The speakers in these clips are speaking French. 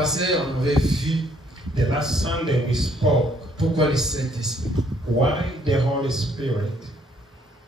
passé, on avait vu The last Sunday we spoke pourquoi le Saint-Esprit. why the Holy Spirit.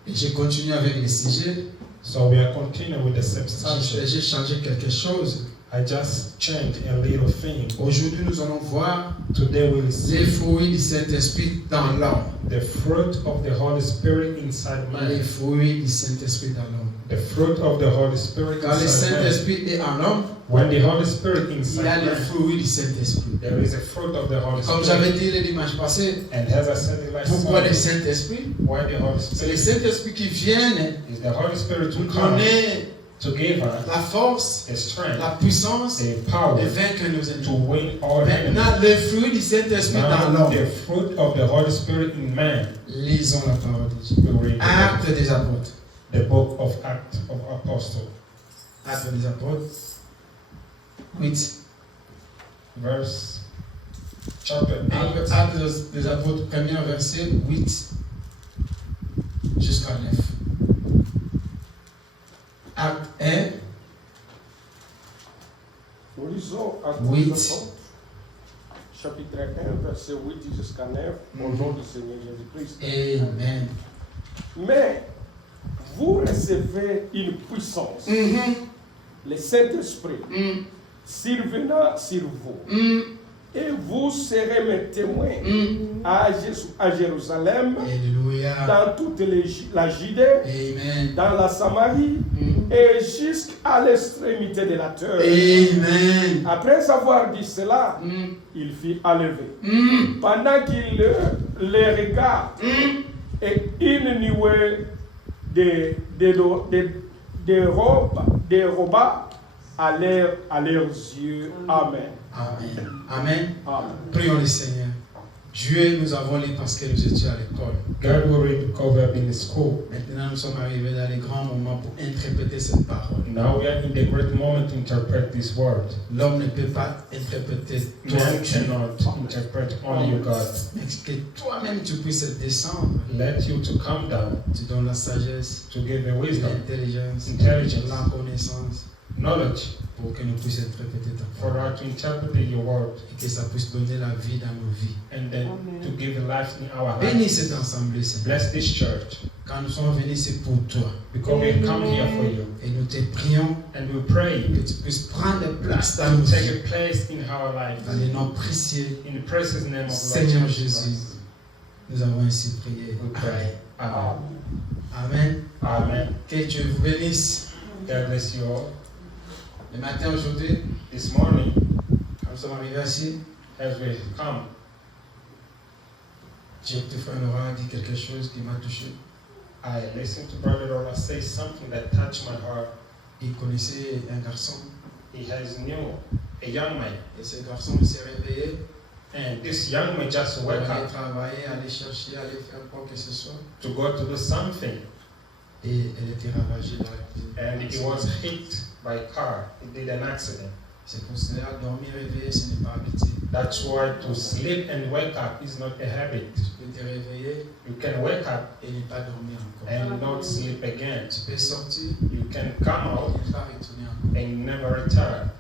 Et j'ai continué avec les sujets. So we are continuing with the same subject. J'ai changé quelque chose. I just changed a little thing. Aujourd'hui, nous allons voir Today we'll les see fruits du Saint-Esprit dans l'homme. the fruit of the Holy Spirit inside Les man. fruits du Saint-Esprit dans l'homme. The fruit of the Holy Spirit Quand le inside man. Saint-Esprit est en l'homme, When the Holy Spirit il y inside a les man, fruits du Saint-Esprit. there is a fruit of the Holy Comme Spirit. j'avais dit le dimanche passé, And as I said the last pourquoi le Sunday, Saint-Esprit? why the Holy C'est le Spirit Saint-Esprit qui vient is the Holy Spirit nous to come donner to give us la force, the strength, la puissance the de power vaincre nos to ennemis. win all enemies. Maintenant, les fruits du Saint-Esprit dans Now, l'homme. the fruit of the Holy Spirit in man. Lisons la parole de Dieu. We read Actes des apôtres. the book of Acts of Apostles, Actes des apôtres. 8. chapter 8, Actes des apôtres, premier verset, 8 jusqu'à 9. Acte 1, Nous lisons Actes Oui. des Apôtres, chapitre 1, verset 8 jusqu'à 9, au nom du Seigneur Jésus-Christ. Amen. Mais vous recevez une puissance, le Saint-Esprit, survenant sur vous. Et vous serez mes témoins à Jérusalem, Alléluia. dans toute la Judée, Amen. dans la Samarie et jusqu'à l'extrémité de la terre. Amen. Après avoir dit cela, il fit enlever. Pendant qu'il les regarde, et une nuée de robes à leurs yeux. Amen. Amen. Amen. Amen. Prions le Seigneur. Dieu, nous avons lu parce que nous étions à l'école. God will read because we have been in school. Maintenant, nous sommes arrivés dans les grands moments pour interpréter cette parole. Now we are in the great moment to interpret this word. L'homme ne peut pas interpréter toi, Man Dieu, cannot interpret only you, God. mais que toi-même tu puisses descendre. Let you to come down Tu donnes la sagesse, to give the wisdom, l'intelligence, intelligence, la connaissance knowledge pour que nous puissions interpréter ta for parole us to interpret your word et que ça puisse donner la vie dans nos vies. and then to give life in our Bénis lives. cette assemblée, Seigneur. Bless this church Quand nous sommes venus, c'est pour toi. because we come here for you Et nous te prions and we pray que tu puisses prendre place dans nos to take vies. a place in our lives. Dans le nom précieux, In the precious name of Lord Seigneur Jesus Jésus, Christ, nous avons ainsi prié. we pray. Amen. Amen. Amen. Que Dieu vous bénisse. God bless you all. Le matin aujourd'hui, This morning, quand nous sommes arrivés ici, as we come, j'ai écouté Frère Laurent dire quelque chose qui m'a touché. I listened to Brother Laura say something that touched my heart. Il connaissait un garçon He has knew a young man, et ce garçon il s'est réveillé and this young man just pour woke aller up travailler, aller chercher, aller faire quoi que ce soit. to go to do something, Et elle était ravagée dans la cuisine. and he was hit by a car. He did an accident. C'est pour cela dormir réveillé, ce n'est pas habitué. That's why to sleep and wake up is not a habit. Tu peux te réveiller You can wake up et ne pas dormir encore. and not sleep again. Tu peux sortir You can come et out ne pas retourner encore. and never return.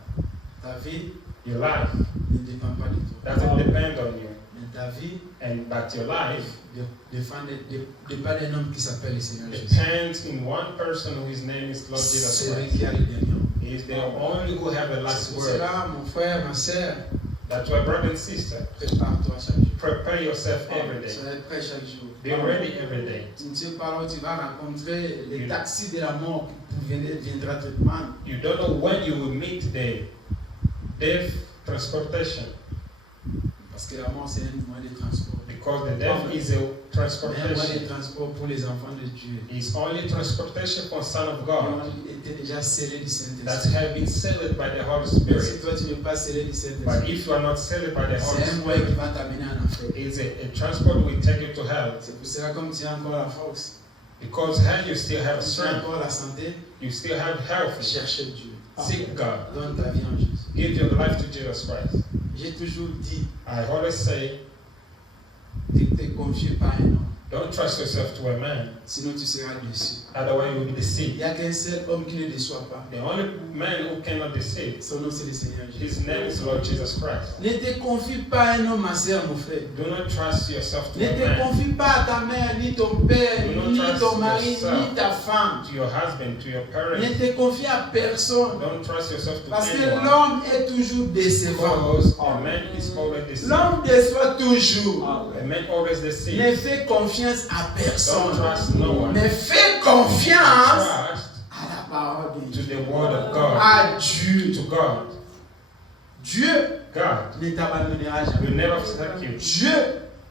Ta vie Your life ne dépend pas de toi. doesn't depend on you, Mais ta vie but your life dépend d'un homme qui s'appelle le Seigneur Jésus. depends in one person whose name is Lord Jesus C'est lui Christ. qui a le dernier mot. He is the only who have the C'est last pour word. cela, mon frère, ma sœur, That's why, brother and sister, prépare-toi chaque jour. prepare yourself every day. Sois prêt chaque jour. Be ready every day. Tu ne sais pas où tu vas rencontrer les taxis de la mort qui viendra te prendre. You don't know when you will meet the death transportation, Parce que la mort, c'est un moyen de transport. because the death is a Mais un moyen transportation. de transport pour les enfants de Dieu. It's only transportation for Son of Ils God ont été déjà scellés du that Saint-Esprit. have been sealed by the Holy Si Spirit. toi tu n'es pas scellé du But Saint-Esprit, if you are not sealed by the Holy c'est un moyen qui Spirit, va t'amener en enfer. it's a transport will take you to hell. C'est pour cela, comme tu as encore la force, Because hell you still have tu as strength, encore la santé, you still have health. cherche Dieu. Seek God. Donne ta vie en Jésus. Give your life to Jesus Christ. J'ai toujours dit, I always say, ne te confie pas à un homme. Don't trust yourself to a man, sinon tu seras déçu. otherwise you will be Il deceived. n'y a qu'un seul homme qui ne déçoit pas. The only man who cannot deceive, Son nom c'est le Seigneur Jésus. his name is Lord Jesus Christ. Ne te confie pas à un homme, ma soeur, mon frère. Do not trust yourself to Ne a te man, confie pas à ta mère, ni ton père, Do not ni trust ton mari, yourself. ni ta femme. to your husband, to your Ne parents. te confie à personne. Don't trust yourself to Parce que anyone. l'homme est toujours décevant. Because a man is always deceived. L'homme déçoit toujours. A man always Ne deceives. fais confiance à Don't personne. trust no one. Mais fais confiance Trust à la parole de to Dieu. the word of God, À Dieu. to God. Dieu God ne t'abandonnera will jamais. never forsake you. Dieu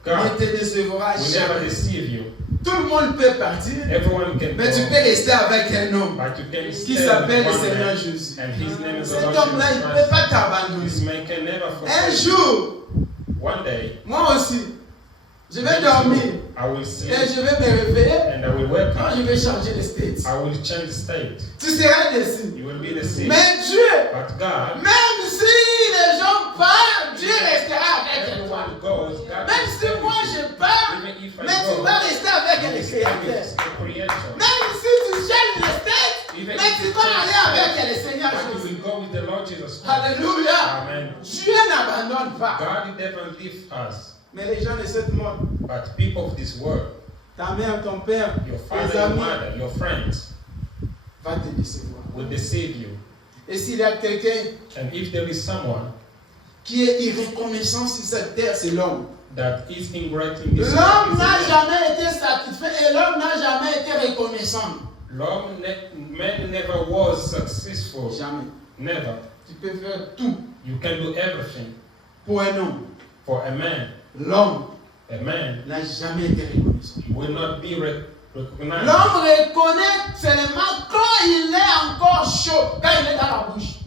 ne God te décevra will never jamais. deceive you. Tout le monde peut partir, Everyone can mais tu go, peux rester avec un homme but you can qui stay s'appelle with le one Seigneur man, Jésus. and his name is the Cet Lord homme-là, il Jesus ne peut Christ. pas t'abandonner. This man can never Un forsake you. jour, One day, moi aussi, je vais dormir I will et sleep je vais me réveiller and I will wake quand up. je vais changer de state. I will change state. Tu seras déçu. You will be deceived. Mais Dieu, But God, même si les gens partent, Dieu restera avec toi. everyone goes. God Même will si stay moi with you. je pars, Even if I mais tu go, vas rester avec you le will stay with Créateur. the Creator. Même si tu changes de state, Even mais if tu you vas change aller avec state, le Seigneur but you Jésus. will go with the Lord Jesus Christ. Alléluia. Amen. Dieu n'abandonne pas. God never leave us, Mais les gens de ce monde, but people of this world, ta mère, ton père, your tes father, your amis, mother, your friends, va te décevoir. will deceive you. Et s'il y a quelqu'un And if there is someone qui est irreconnaissant sur cette terre, c'est l'homme. that is ingratitude, this L'homme is n'a a jamais été satisfait et l'homme n'a jamais été reconnaissant. man never was successful. Jamais. Never. Tu peux faire tout You can do everything pour un homme. for a man. L'homme A man n'a jamais été reconnaissant. will not be recognized. L'homme reconnaît seulement quand il est encore chaud, quand il est dans la bouche.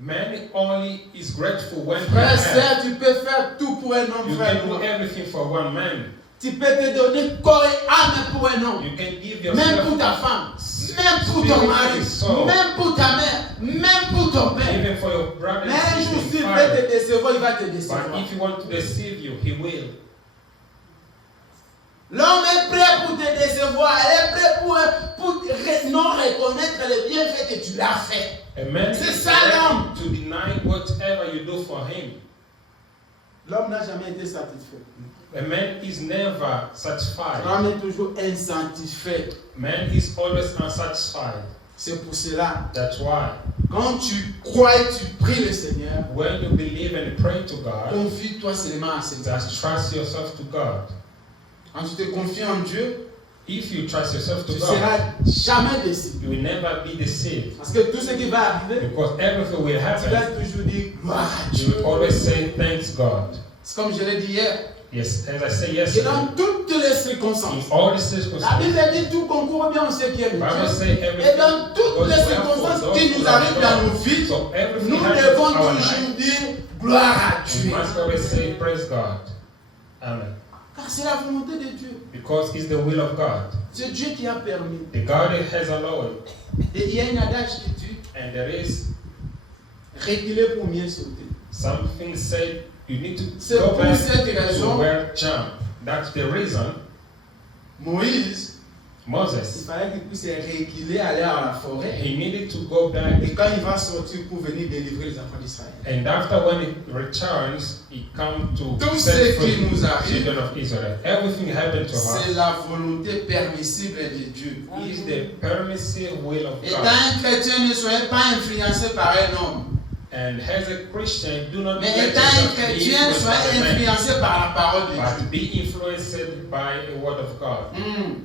Man only is grateful when he Frère, has. sœur, tu peux faire tout pour un homme, You frère. can do everything for one man. Tu peux te donner corps et âme pour un homme. You can give Même pour yourself, ta femme, même pour ton mari, même pour ta mère, même pour ton père. even for your brother Mais un and jour, sister, s'il veut father. te décevoir, il va te décevoir. But if you want to deceive you, he will. L'homme est prêt pour te décevoir, elle est prêt pour non reconnaître les bienfaits que tu l'as fait. A man C'est is ça, ready l'homme. to deny whatever you do for him. L'homme n'a jamais été satisfait. A man is never satisfied. L'homme est toujours insatisfait. Man is always unsatisfied. C'est pour cela, That's why quand tu crois et tu pries le Seigneur, when you believe and pray to God, confie-toi seulement à Seigneur. just trust yourself to God. Quand tu te confies en Dieu, If you trust yourself to tu God, seras jamais déçu. you will never be deceived. Parce que tout ce qui va arriver, Because everything will tu vas happen. toujours dire gloire à You Dieu. will always say thanks God. C'est comme je l'ai dit hier. Yes, as I say Et yesterday, dans toutes les in circonstances, all the la circumstances, Bible dit tout concourt bien, on sait qui est le Bible Dieu. say Et everything dans toutes goes les well for circonstances those qui who nous love arrivent dans God. nos vies, So everything nous happens devons in our life. toujours dire gloire à We Dieu. must always say praise God. Amen. Car c'est la volonté de Dieu. Because it's the will of God. C'est Dieu qui a permis. The God has allowed. Et il y a une adage qui dit And there is reculer pour mieux sauter. something said you need to C'est go pour back cette to raison, where jump. That's the reason Moïse, il Moses, fallait qu'il puisse reculer, aller à la forêt. he needed to go back. Et quand il va sortir pour venir délivrer les enfants d'Israël. And after when he returns, he comes to Tout set ce free qui nous the arrive, children of Israel. Everything happened to c'est us la volonté permissible de Dieu. is the permissive will of Étant God. un chrétien, ne soyez pas influencé par un homme. And as a Christian, do not Mais let étant un yourself be chrétien, influenced by soyez man, influencé par la parole de Dieu. but be influenced by the word of God.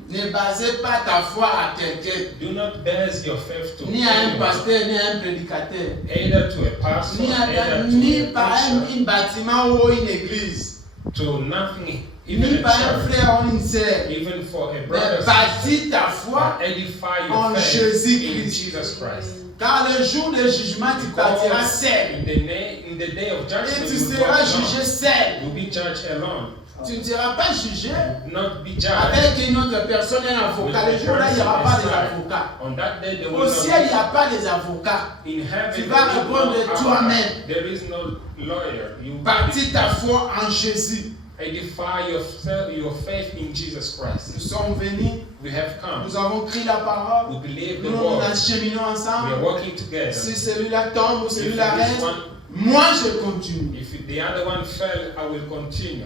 Ne basez pas ta foi à quelqu'un, Do not base your faith to ni à un anyone, pasteur, ni à un prédicateur, either to a pastor, ni either par to a preacher, un bâtiment ou une église, to nothing, ni even par un a church, frère ou une sœur. even for a brother, Mais bâtis ta foi, but edify en your faith Jésus-Christ. in Jesus Christ. car le jour de jugement, tu partiras seul. In the day of Et judgment, tu you will go seras alone. jugé seul. You'll be judged alone. Tu ne seras pas jugé Not be judged. avec une autre personne, un avocat. Le jour là, il n'y aura pas d'avocat. On that day, there Au will ciel, il n'y not a pas d'avocat. be. In heaven, Tu there vas is no répondre advocate. toi-même. There is no lawyer. You Bâtis ta foi en Jésus. edify your faith in Jesus Christ. Nous sommes venus, We have come. nous avons pris la parole, We believe the nous nous word. acheminons We are ensemble. working together. Si celui-là tombe ou If celui-là this reste, one, moi je continue. if the other one fell, I will continue.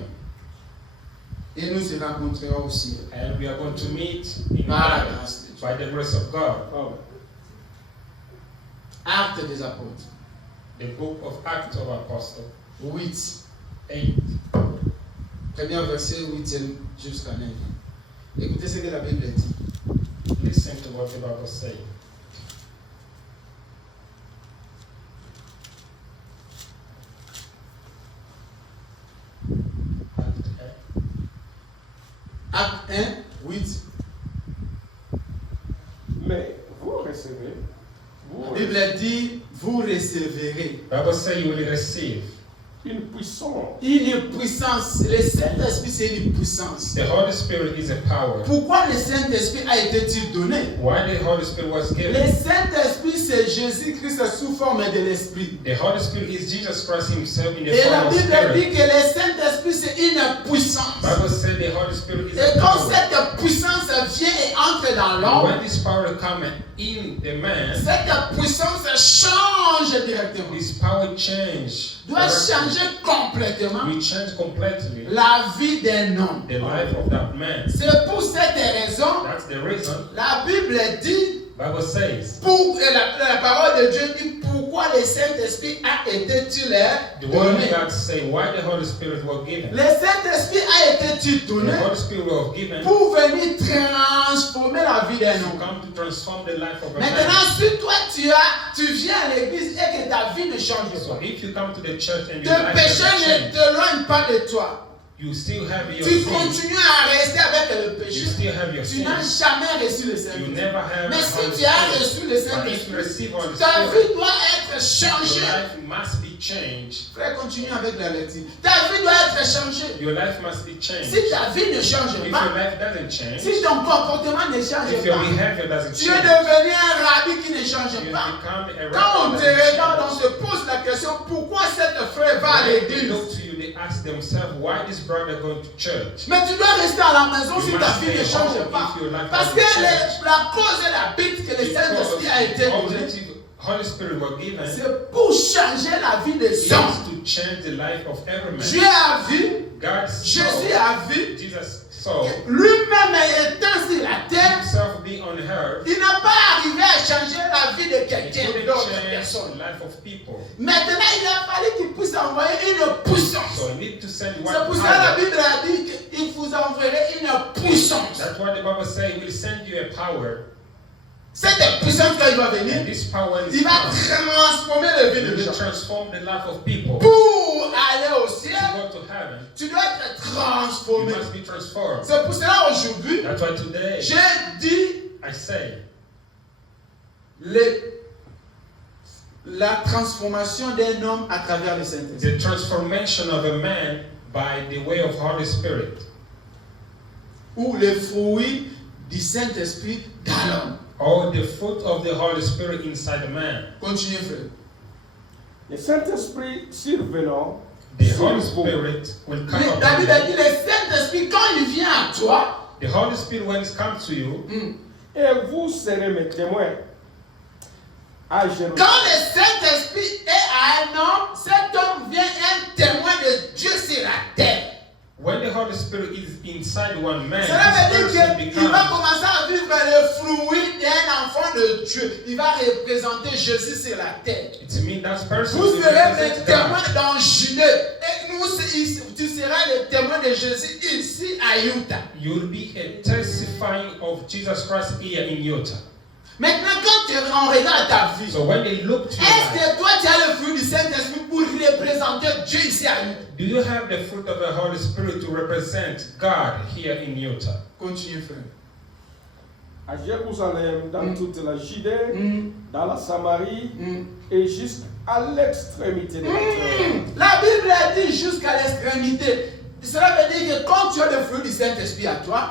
Et nous se rencontrerons au ciel. And we are going to meet in Par la heaven grâce de Dieu. by the grace of God. Actes des apôtres. The book of Acts of Apostles 8. 8. Premier verset, 8e jusqu'à 9. Écoutez ce que la Bible dit. Listen to what the Bible says. Acte 1, 8. Mais vous recevez. La Bible dit, vous recevrez Bible says you will receive. Une puissance. une puissance. Le Saint-Esprit, c'est une puissance. The Holy Spirit is a power. Pourquoi le Saint-Esprit a été-il donné? Why the Holy Spirit was Le given? Saint-Esprit, c'est Jésus-Christ sous forme de l'Esprit. The Holy Spirit is Jesus Christ himself in the Et la form of Bible Spirit. dit que le Saint-Esprit, c'est une puissance. Bible says the Holy Spirit is Et a quand power. cette puissance vient et entre dans And l'homme, when this power comes in the man, cette puissance change directement. this power change. Doit changer complètement We change completely la vie d'un homme. the life of that man. C'est pour cette raison, That's the reason la Bible dit, Bible says et la parole de Dieu dit, pourquoi le Saint-Esprit a été-il the word donné? of God say why the Holy Spirit was given. Le Saint-Esprit a été-il The donné Holy Spirit was given to pour venir transformer la vie d'un homme. come to transform the life of a Maintenant, man. si toi tu viens à l'église et que ta vie ne change So pas, if you come to the church and tes your life péchés doesn't ne change, t'éloignent pas de toi. you still have your Tu sin. continues à rester avec le You péché. still have your Tu sin. n'as jamais reçu le You Saint-Esprit. never have Mais the si Holy tu as Spirit. reçu le But if you Saint-Esprit, receive Holy ta Spirit, vie doit être your changée. life must be changed. Frère, continue avec la lecture. Ta vie doit être changée. Your life must be changed. Si ta vie ne change If pas, your life doesn't change, si ton comportement ne change if your pas, behavior doesn't tu es change, devenu un rabbi qui ne change you pas. become a Quand on te rabbi regarde, on that se pose la question, pourquoi cette frère va à when they l'église? look to you, they ask themselves, why this brother going to church? Mais tu dois rester à la maison si You ta must vie ne stay change home pas. if your life Parce que doesn't change. la cause et la bite que le Saint-Esprit a été Because donné, objective Holy Spirit was given c'est pour changer la vie des is hommes. to change the life of every man. Dieu a vu, God Jésus saw, a vu, Jesus saw lui-même étant sur la terre, himself be on earth. il n'a pas arrivé à changer la vie de He quelqu'un couldn't d'autre change personne. the life of people. Maintenant, il a fallu qu'il puisse envoyer une puissance. So you need to send one C'est pour ça que la power. Bible a dit qu'il vous enverrait une puissance. That's why the Bible says we'll send you a power. Cette puissance, quand il va venir, And this power is il va come. transformer la vie It des will gens. transform the life of people. Pour aller au To ciel, go to heaven, tu dois être you transformé. must be transformed. C'est pour cela aujourd'hui, That's why today j'ai dit I say la transformation d'un homme à travers le Saint-Esprit. the transformation of a man by the way of Holy Spirit, Ou les fruits du Saint-Esprit dans l'homme. or the fruit of the Holy Spirit inside a man. Continuez, frère. Le Saint-Esprit survenant The sur Holy vous. Spirit will come Mais upon David a you. dit, le Saint-Esprit, quand il vient à toi, The Holy Spirit, when it comes to you, Et vous serez mes témoins à Jérusalem. quand le Saint-Esprit est à un homme, cet homme vient un témoin de Dieu sur la terre. when the Holy Spirit is inside one man, Cela veut this dire person qu'il va becomes, commencer à vivre le fruit d'un enfant de Dieu. Il va représenter Jésus sur la terre. it means that person Vous will serez les represent témoins God. dans Judée. Et nous, tu seras le témoin de Jésus ici à Utah. You will be a testifying of Jesus Christ here in Utah. Maintenant, quand on regarde ta vie, So when they look to your est-ce life, que toi tu as le fruit du Saint-Esprit pour représenter Dieu ici à Utah? do you have the fruit of the Holy Spirit to represent God here in Utah? Continue, frère. À Jérusalem, dans toute la Judée, dans la Samarie et jusqu'à l'extrémité de la terre. La Bible a dit jusqu'à l'extrémité. Cela veut dire que quand tu as le fruit du Saint-Esprit à toi,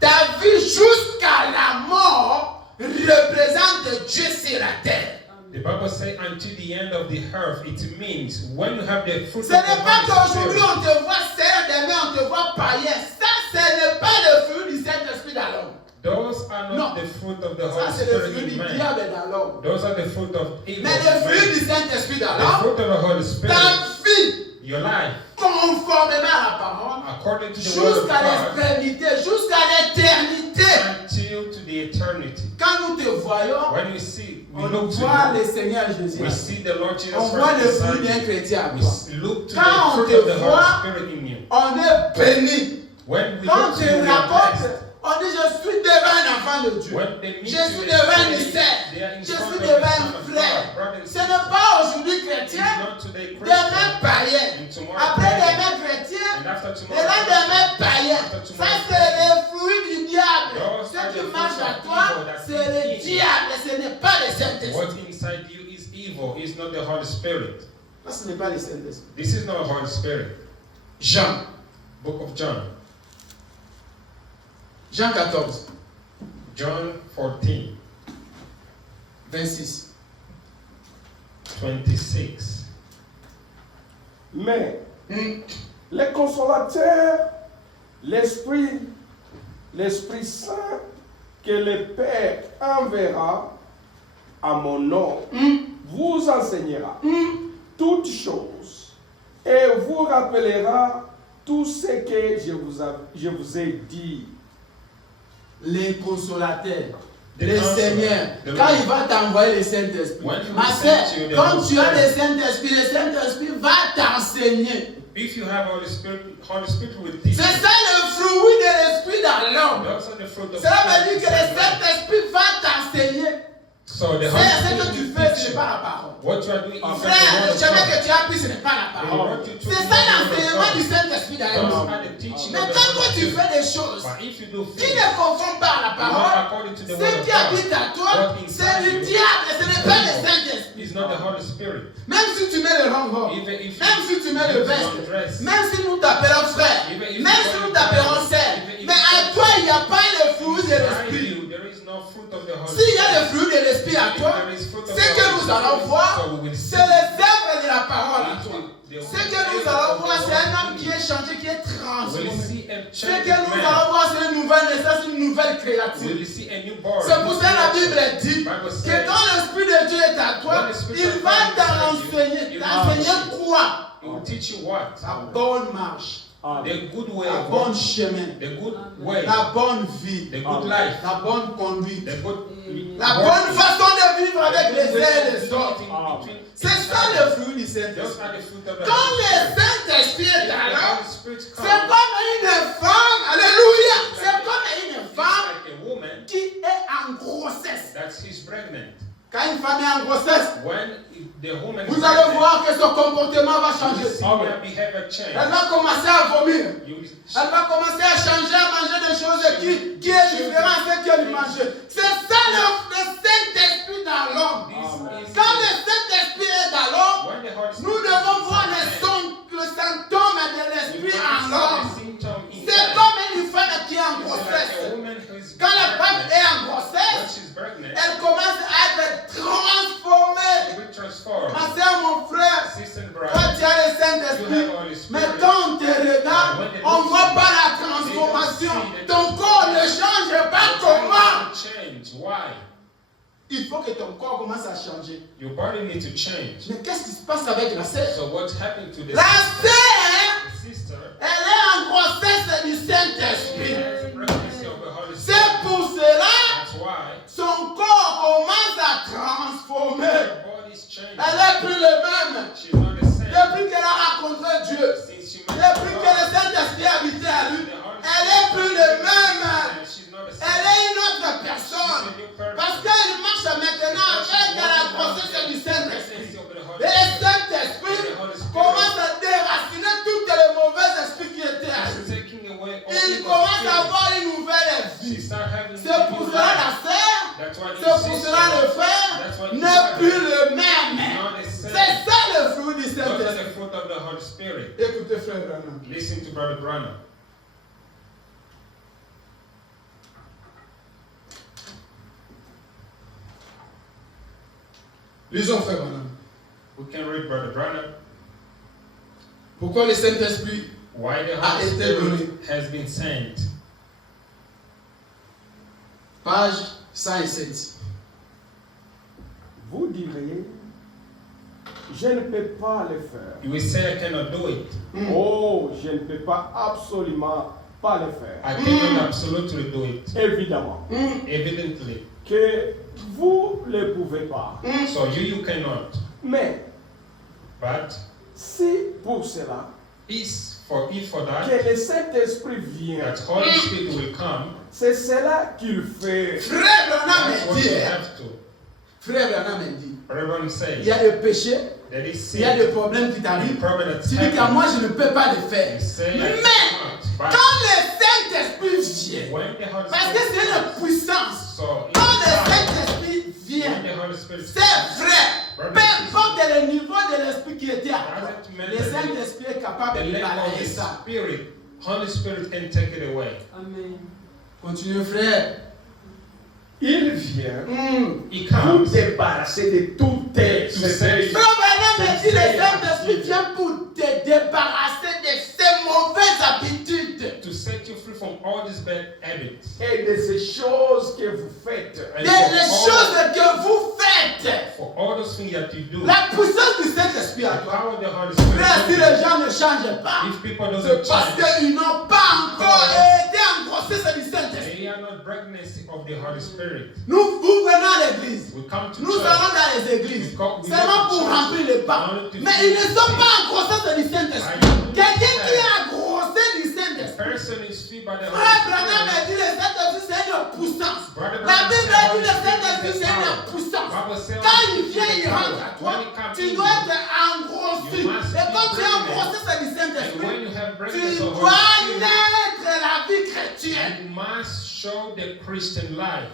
ta vie jusqu'à la mort représente Dieu sur la terre. The Bible says until the end of the earth. It means when you have the fruit Ce of the n'est pas qu'aujourd'hui Holy Spirit. on te voit serre des mains, on te voit païen. Ça, ce n'est pas le fruit du Saint-Esprit dans l'homme. Those are No. not the fruit of the Ça, Holy c'est le Spirit fruit in du man. diable dans l'homme. Those are the fruit of evil. Mais in le fruit man. du Saint-Esprit dans The l'homme, fruit of the Holy Spirit, ta vie, your life, conformément à la parole, according to the word of jusqu'à God, l'extrémité, jusqu'à l'éternité. until to the eternity. Quand nous te voyons, When we see, we on look to voit you, le Seigneur Jésus. we see the Lord Jesus On voit le Christ fruit beside d'un you. chrétien à We toi. look to Quand on the fruit te of the voit, Holy Spirit in you. On est béni. When we Quand look to tu you, we are racontes, blessed. on dit je suis devant un enfant de Dieu. When they meet Je you, suis they devant un say disciple. they are in Je front suis of the devant Son un of frère. God, brother and Ce sister. n'est pas aujourd'hui It's chrétien, not today demain Christian, païen. and tomorrow Après pagan. demain chrétien, And after le tomorrow lendemain Christian. païen. After Ça tomorrow c'est pagan. le fruit du diable. Those Ce are qui the marche fruits à of toi, evil that c'est le is evil. diable, ce n'est pas le Saint-Esprit. What inside you is evil, is not the Holy Spirit. Ça, ce n'est pas le Saint-Esprit. This is not the Holy Spirit. Jean, Book of John. Jean 14, John 14, 26. 26. Mais les consolateurs, l'Esprit Saint que le Père enverra à mon nom, vous enseignera toutes choses et vous rappellera tout ce que je vous ai dit. Les consolateurs, The le Counselor, Seigneur, the quand Lord. il va t'envoyer le Saint-Esprit, When he ma will sœur, send you the comme Holy tu as Spirit. le Saint-Esprit va t'enseigner. If you have Holy Spirit will teach C'est you. ça le fruit de l'Esprit dans l'homme. Those are the fruit of Cela veut Spirit dire que le inside man. Saint-Esprit va t'enseigner. So the C'est Holy ce que Spirit tu will fais, ce teach n'est you. pas la parole. What you are doing is Frère, le chemin que the tu as pris, ce n'est pas la parole. C'est ça l'enseignement du Saint-Esprit dans Those l'homme. are the teaching Mais of the quand toi Holy tu Spirit. fais des choses But if you do qui things ne confondent pas à la not parole, according to the ce word of qui habite God, à toi, what c'est inside du you diable, ce n'est pas le Saint-Esprit. is not the Holy Spirit. Même si tu mets le rango, Even if même si tu mets le you don't veste, dress, même si nous t'appelons frère, Even if même you si nous don't t'appelons dress, sœur, even if mais you à don't toi il n'y a pas le fruit de inside l'esprit. you, there is no fruit of the Holy S'il y a Spirit. le fruit de l'esprit à If toi, there is fruit of ce the que Holy nous allons Spirit, voir, so we will see. c'est les œuvres de la parole à It toi. will- the Ce que nous allons voir, c'est un homme qui est will changé, qui est transformé. see a Ce changed que nous man. allons voir, c'est une nouvelle naissance, une nouvelle We créature. will see a new birth. C'est pour ça que la Bible dit Bible que says, quand l'Esprit de Dieu est à toi, when the Spirit il of va God is t'enseigner. inside you, T'enseigner quoi? It will teach you what? La bonne marche, The good way la of bonne walking, chemin, the good way, la bonne vie, the good life, la bonne conduite, the good la bonne façon de vivre avec les uns et uns les autres. C'est ça le fruit du Those Saint-Esprit. are the fruit of the Quand Holy le Spirit. Saint-Esprit est If the là, Holy Spirit c'est comes, comme une femme, alléluia, c'est comme une it's femme like a woman qui est en grossesse. that is pregnant. Quand une femme est en grossesse, When the woman is vous allez pregnant, voir que son comportement va you changer. will see her behavior change. Elle va commencer à vomir. You will Elle va commencer à changer, à manger des choses qui est différent de ce qu'elle mangeait. C'est ça le Saint-Esprit dans l'homme. This is Quand le Saint-Esprit est dans l'homme, when the Holy Spirit nous devons is voir inside le symptôme de man, l'Esprit you en must l'homme. see the symptom C'est inside. comme une femme qui est en It's like a grossesse. woman who is Quand la femme pregnant. est en When grossesse, she's pregnant, elle commence à être transformée. she will transform. Ma soeur, mon frère, Sister and toi brother, tu as le you Saint-Esprit. have Holy Mais Spirit. quand on te regarde, on ne voit pas la transformation. Ton corps ne change pas. Comment? Change. Why? Il faut que ton corps commence à changer. Your body needs to change. Mais qu'est-ce qui se passe avec la sœur? So what's happened to the La sœur, sister? elle est en grossesse du She Saint-Esprit. has the pregnancy of the Holy Spirit. C'est pour cela That's why son corps commence à transformer. her body's changing. Elle n'est plus le même. She's not the same. Depuis qu'elle a rencontré Dieu, Since she depuis que le Saint-Esprit a habité à lui, elle n'est plus le même. she's not the same. Elle est une autre She's personne. a new person. Parce qu'elle marche maintenant avec la grossesse du Saint-Esprit. Pregnancy of the Holy Et le Spirit. Saint-Esprit commence à déraciner toutes les mauvais esprits qui étaient à lui. She's taking away all Il evil commence à spirits. avoir une nouvelle She vie. start having C'est pour new cela life. la sœur, That's why c'est pour cela le frère n'est plus le même. not the C'est same. ça le fruit du Those are Saint-Esprit. the fruit of the Holy Spirit. Écoutez frère Branham. Listen to Brother Branham. Lisons frère Branham. We can read Brother Branham. Pourquoi le Saint-Esprit Why the a Holy été donné? Spirit has been sent. Page 107. Vous direz, je ne peux pas le faire. You will say, I cannot do it. Oh, je ne peux pas absolument pas le faire. I cannot absolutely do it. Évidemment Evidently. que vous ne le pouvez pas. So you cannot. Mais But si pour cela if for that, que le Saint-Esprit vient, that Holy Spirit will come, c'est cela qu'il fait. Frère Branham that's me what dit, you have to. frère Branham me dit, Reverend il says, y a des péchés, there is il y a des sin, problèmes qui t'arrivent. problem that's Tu dis qu'à happening. moi je ne peux pas le faire. You say, I Mais cannot. But quand le Saint-Esprit vient, when the Holy parce que Spirit c'est comes, une puissance, so in quand le time, Saint-Esprit when vient, the Holy Spirit c'est comes, vrai, peu importe le niveau de l'esprit qui était à toi, doesn't matter le Saint-Esprit est capable the de level of balayer the ça. Spirit, Holy Spirit can take it away. Continue frère. Il vient He vous comes débarrasser de toutes tes say- Frère Branham me dit, le Saint-Esprit vient pour te débarrasser de ces mauvaises habitudes. to set you free from all these bad habits. et de ces choses que vous faites. And Les choses que vous faites. for all those things that you do, La puissance du Saint-Esprit à the toi. power of the Holy Frère, si Spirit, les gens ne changent pas, if people c'est doesn't parce change, qu'ils n'ont pas encore été engrossés du Saint-Esprit. they are not pregnancy of the Holy Spirit. Nous venons à l'église. We come to Nous church. allons dans les églises. We go Seulement to pour church. remplir les bancs. Only to Mais fill ils ne the sont seat. pas engrossés du Saint-Esprit. Quelqu'un qui est engrossé du The Saint-Esprit. person is filled by the Frère Holy Branham Spirit. a dit le Saint-Esprit c'est une puissance. Brother La Branham Bible said, dit le Holy Saint-Esprit Spirit is c'est une power. puissance. Bible says, Quand Holy il vient, Spirit il is rentre power. à toi. When he comes Tu in, dois être engrossé. you must Et quand be tu es pregnant. engrossé c'est du And Saint-Esprit, when you have tu pregnancy of dois Holy Spirit, naître la vie chrétienne. you must show the Christian life.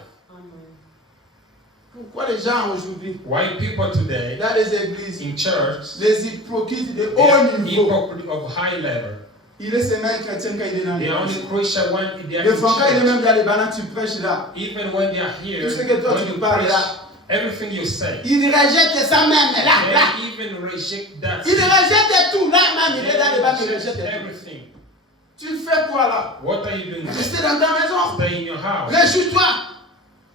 Pourquoi les gens aujourd'hui, Why people today dans les églises, in church, les hypocrites de they are haut niveau, hypocrite of high level. il est seulement chrétien quand il est dans They are only l'église. Christian when they are Le in frère, quand il est church. même dans les bananes, tu prêches là. Even when they are here, Tout ce que toi when tu you parles preach, là, everything you say, il rejette ça même là. they even reject that. Il rejette tout là même, il est dans les bancs, il Reject rejette tout. everything. Tu fais quoi là? What are you doing? Rester dans ta maison. Stay in your house. Réjouis-toi.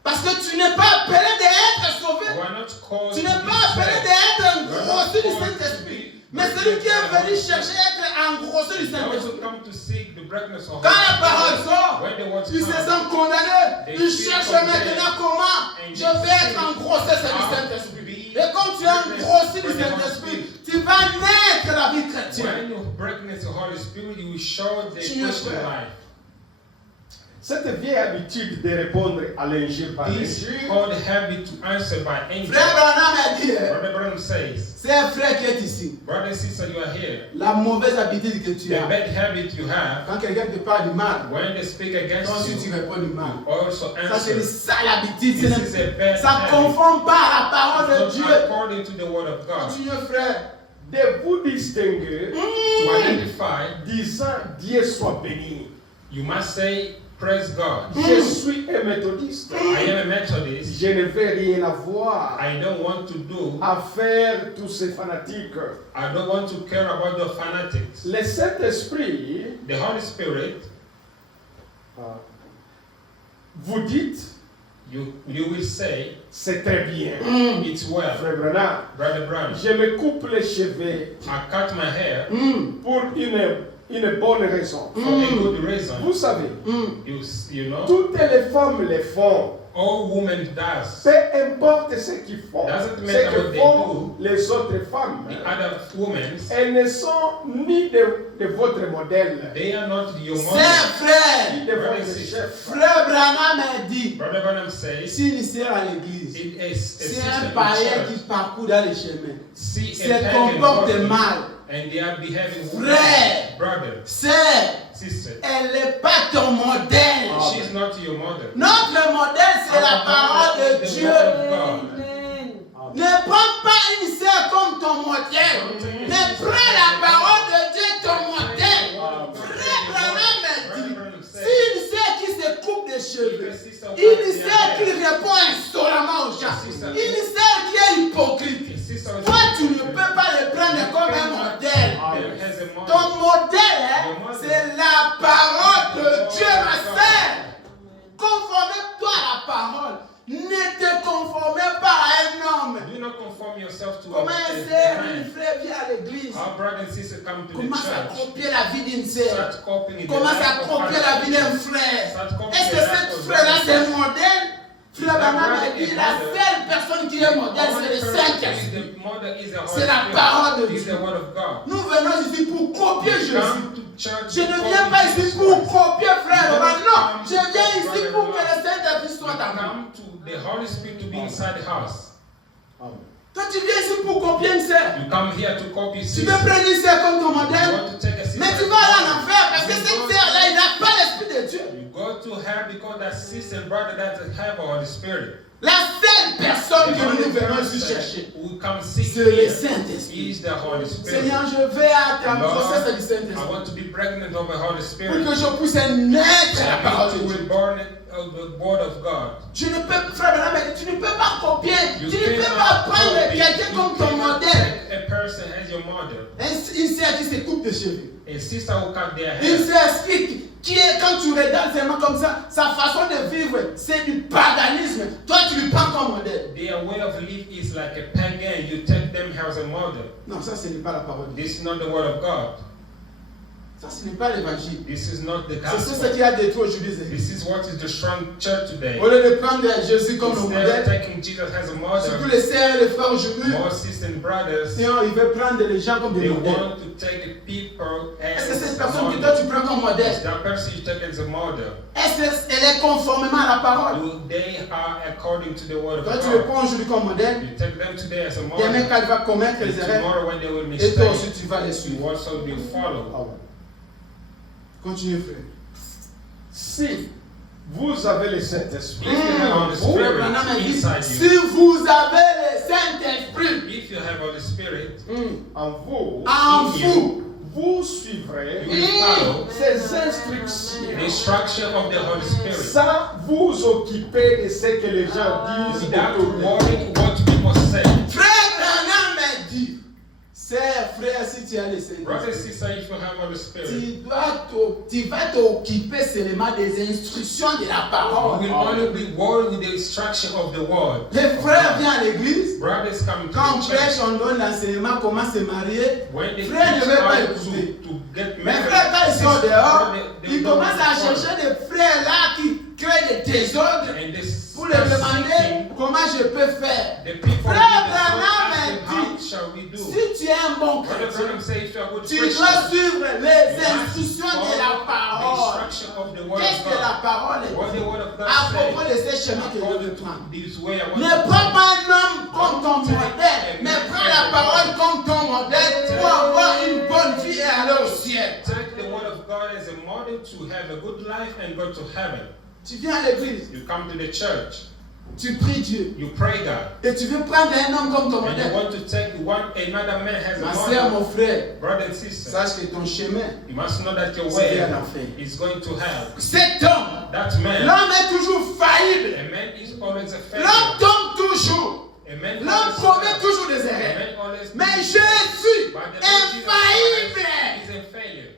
Parce que tu n'es pas appelé d'être sauvé. You are not called Tu to n'es be pas appelé saved. d'être engrossé du Saint-Esprit. Mais celui qui est venu chercher à être engrossé du They also Saint-Esprit. come to seek the brightness of Quand la parole Holy sort, Spirit. When the words ils se come, sentent condamnés. Ils cherchent maintenant comment je vais être engrossé du Saint-Esprit. Et quand tu es engrossé du Saint-Esprit, tu vas naître la vie chrétienne. when you brightness of Holy Spirit, you will show the Tu ne Christian fais. life. Cette vieille habitude de répondre à l'injure par This l'injure, called habit to answer by angel. Frère Branham a dit, Brother Branham says, c'est un frère qui est ici. brother and sister, you are here. La mauvaise habitude que tu The as. bad habit you have, Quand quelqu'un te parle du mal, when they speak toi against aussi tu you, réponds du mal. also Ça c'est une answer. sale habitude. This is a bad Ça ne habit. confond pas à la parole de It's Dieu. not according to the word of God. Continue frère. de vous distinguer, To identify, disant Dieu soit béni. you must say, praise God. Je suis un méthodiste. I am a Methodist. Je ne vais rien avoir I don't want to do, à faire tous ces fanatiques. I don't want to care about the fanatics. Le Saint-Esprit, The Holy Spirit, vous dites, you will say, c'est très bien. it's well. Frère Branham, Brother Brown, je me coupe les cheveux I cut my hair pour une bonne raison. for a good reason. Vous savez, You know, toutes les femmes le font. all women does. Peu importe ce qu'ils font, Doesn't ce matter what que they font les autres femmes. The other women, Elles ne sont ni de votre modèle, they are not your C'est mother. frère. ni de Brother votre and sister. chef. Frère Branham a dit, Brother Branham says, s'il est à l'église, it is a c'est sister un in païen qui church. parcourt dans les chemins. See Se a pagan comporte walking, mal. and they are behaving Frère. brother, Sœur, sister. elle n'est pas ton modèle. She's not your mother. Notre modèle, c'est la parole de The Dieu. word of God. Ne prends pas une sœur comme ton modèle. Ne prends la parole de Dieu ton modèle. Frère Branham a dit, si une sœur qui se coupe les cheveux, une sœur qui répond insolemment aux gens, une sœur qui est hypocrite, model. Ton modèle, hein, c'est la parole de Dieu, ma sœur. Conforme-toi à la parole. Ne te conforme pas à un homme. Do not conform yourself to Comment a un sœur, man. une frère vient à l'église. Our brother and sister come to the Commence à church. copier la vie d'une sœur. Start copying the Commence life à of copier other la vie d'un people. frère. Start copying Est-ce que the life cette of frère-là, others. c'est un modèle? Frère Branham a dit, la seule personne qui est modèle, c'est le Saint-Esprit. C'est la parole de Dieu. Nous venons ici pour copier Jésus. Je ne viens pas ici pour copier frère Branham. Non, je viens ici pour que le Saint-Esprit soit en moi. The Holy Spirit to be inside the house. Toi, tu viens ici pour copier une sœur. You come here to copy Tu sister. veux prendre une sœur comme ton You modèle. want to take a sister. Mais tu vas aller en enfer parce que cette sœur-là, il n'a pas l'Esprit de Dieu. You go to hell because that sister and brother that have the Holy Spirit. La seule personne The que only nous venons ici person chercher, who come seek c'est le here Saint-Esprit. is the Holy Spirit. Seigneur, je vais à ta Lord, grossesse du I Saint-Esprit want to be pregnant of the Holy pour Spirit. que je puisse naître à la parole de To Dieu. be born of the word of God. Tu ne peux, frère Branham, tu ne peux pas copier, You tu ne peux cannot pas prendre copy. quelqu'un You comme ton cannot modèle. take a person as your model. Une sœur qui se coupe de cheveux. A sister who cut their Une hair. sœur qui est, quand tu regardes seulement comme ça, sa façon de vivre, c'est du paganisme. Toi, tu lui prends comme modèle. Their way of life is like a pagan. You take them as a model. Non, ça, ce n'est pas la parole de Dieu. This is not the word of God. Ça, ce n'est pas l'évangile. This is not the C'est ce gospel. qui a détruit aujourd'hui. This is what is destroying church today. Au lieu de prendre Jésus comme le Instead of modèle, taking Jesus as a surtout model, les sœurs et les frères aujourd'hui, more sisters and brothers, Seigneur, ils veulent prendre les gens comme des they modèles. want to take people Est-ce que as cette a personne que model. toi tu prends comme modèle, Is that person you take as a model? est-ce qu'elle est conformément à la parole? Do they are according to the word of Toi tu le God? prends aujourd'hui comme modèle, You take them today as a demain model. quand il va commettre And les erreurs, tomorrow when they will et toi aussi mistake, tu vas les you suivre. also will follow. Ah ouais. Continue frère. Si vous avez le Saint-Esprit, If you have Holy Frère Branham a Spirit dit, inside si you, vous avez le Saint-Esprit if you have Holy Spirit en vous, en in you, vous, vous suivrez you will follow ces instructions the instruction of the Holy Spirit sans vous occuper de ce que les gens disent without autour de vous. worrying what people say. Frère Branham a dit, frère, si tu as le Brother and Saint-Esprit, sister, if you have Holy Spirit, tu vas t'occuper seulement des instructions de la you parole. will only be worried with the instruction of the word. Les frères viennent à l'église, Brothers come to quand on the church. prêche, on donne l'enseignement comment se marier. When they Frère ne teach veut pas how écouter. to get Mais married, frère, quand ils sont sisters, dehors, they ils don't commencent à follow. chercher des frères là qui créent des désordres And they pour les start demander seeking comment je peux faire. the people Frère in the Branham asking, a how dit, shall we do? si tu es un bon Brother chrétien, Branham say if you are a good tu Christian, dois suivre les you must instructions de follow la the parole. instruction of the word Qu'est-ce of que la God. parole What the est? word of God À propos says. de ces chemins que je veux According prendre. to this way, I want Ne to prends pas un homme comme ton modèle, mais prends la parole comme ton modèle pour avoir une bonne vie et aller au ciel. take the word of God as a model to have a good life and go to heaven. Tu viens à l'église, You come to the church, tu pries Dieu, you pray God, et tu veux prendre un homme comme ton and you modèle. want to take another man as Ma a soeur, model. mon frère, Brother and sister, sache que ton chemin, you must know that your c'est way vers l'enfer. is going to hell. Cet homme, That man, l'homme est toujours faillible. a man is always a L'homme failure. tombe toujours. A man L'homme always commet fails. toujours des A erreurs. man always Mais fails. Jésus, But the Lord Jesus infaillible. Christ is a failure.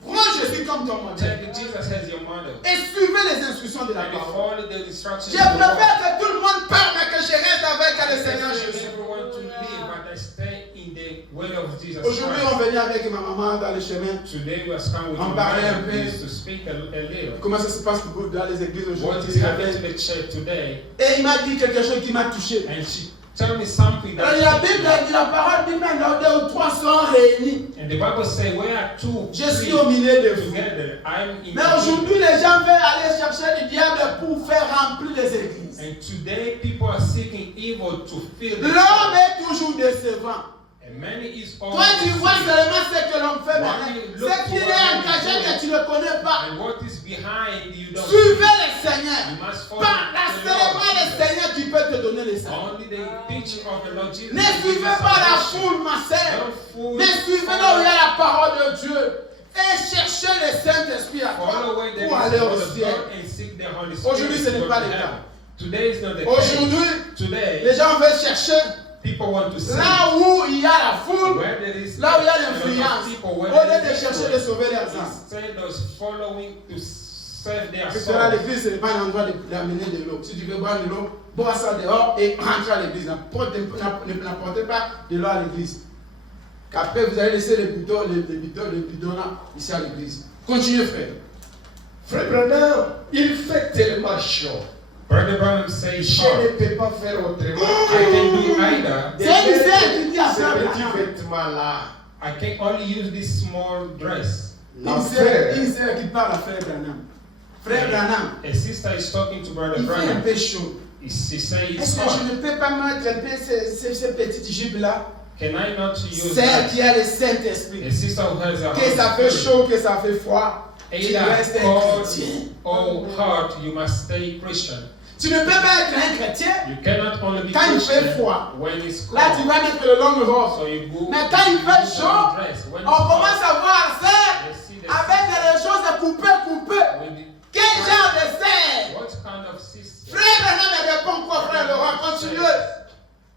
Prends Jésus comme ton modèle. Take Jesus as your model. Et suivez les instructions de la And you parole. follow the instructions Je of the préfère Lord. que tout le monde parle, mais que je reste avec le I Seigneur expect Jésus. everyone to live, but I stay in the way of Jesus Aujourd'hui, Christ. on venait avec ma maman dans le chemin. Today we are come with On my parlait un mother peu. is to speak a little. Comment ça se passe dans les églises What aujourd'hui? is happening to the church today? Et il m'a dit quelque chose qui m'a touché. And she told me something Alors, la Bible that dit, la parole dit même là, 2 ou 3 sont réunis. and the Bible says where are two Je suis three au milieu de vous. together. I'm in Mais the aujourd'hui, les gens veulent aller chercher du diable pour faire remplir les églises. And today people are seeking evil to fill the L'homme church. est toujours décevant. And many is Toi, always tu vois deceived. seulement ce que l'on fait maintenant. Ce qui est engagé que tu ne connais pas. And what is behind you don't Suivez see. le Seigneur. You must follow Pas la the seulement le Lord. Seigneur qui peut te donner le salut. Only the teaching of the Lord Jesus. Ne suivez pas la foule, ma sœur. Don't fool. Mais suivez là où il y a la parole de Dieu. Et cherchez le Saint-Esprit à Follow toi where there is pour the aller word au of ciel. God and seek the Holy Spirit. Aujourd'hui, ce n'est to go pas to le heaven. cas. Today is not the case. Aujourd'hui, Today, les gens veulent chercher people want to see, là où il y a la foule, where there is là où il y a a lot of l'influence, people, au where lieu there de is chercher de sauver leurs âmes. instead of following to save their Parce que là, souls. l'église, ce n'est pas un endroit d'amener de l'eau. Si tu veux boire de l'eau, bois ça dehors et rentre à l'église. N'apportez pas de l'eau à l'église. Qu'après, vous allez laisser les bidons là, ici à l'église. Continuez, frère. Frère Branham, il fait tellement chaud. Brother Branham says, Je "Sure, ne peux pas faire autrement. I can do either. De C'est mettre Isaac qui dit à ces Frère petits Branham. vêtements-là. I can only use this small dress." L'enfer. Une sœur qui parle à Frère Branham. Frère Branham, A sister is talking to Brother il fait un Branham. peu chaud. She says it's Est-ce que hot. je ne peux pas mettre un peu ces petites jupes-là? Can I not use Sœur that? qui a le Saint-Esprit. A sister who has a Que ça fait Holy Spirit. chaud, que ça fait froid. Tu Either restes un cold chrétien. or hot, you must stay Christian. Tu ne peux pas être un chrétien. You cannot only be Quand il fait Christian froid. when it's cold. Là, tu vas mettre le long robe. So you go. Mais quand il fait you chaud, dress. When on it's commence hot, à voir ça you see the avec sister des choses coupées. with the- Quel genre de serre? What kind of sister? Frère Branham me répond quoi, frère Laurent? Continue.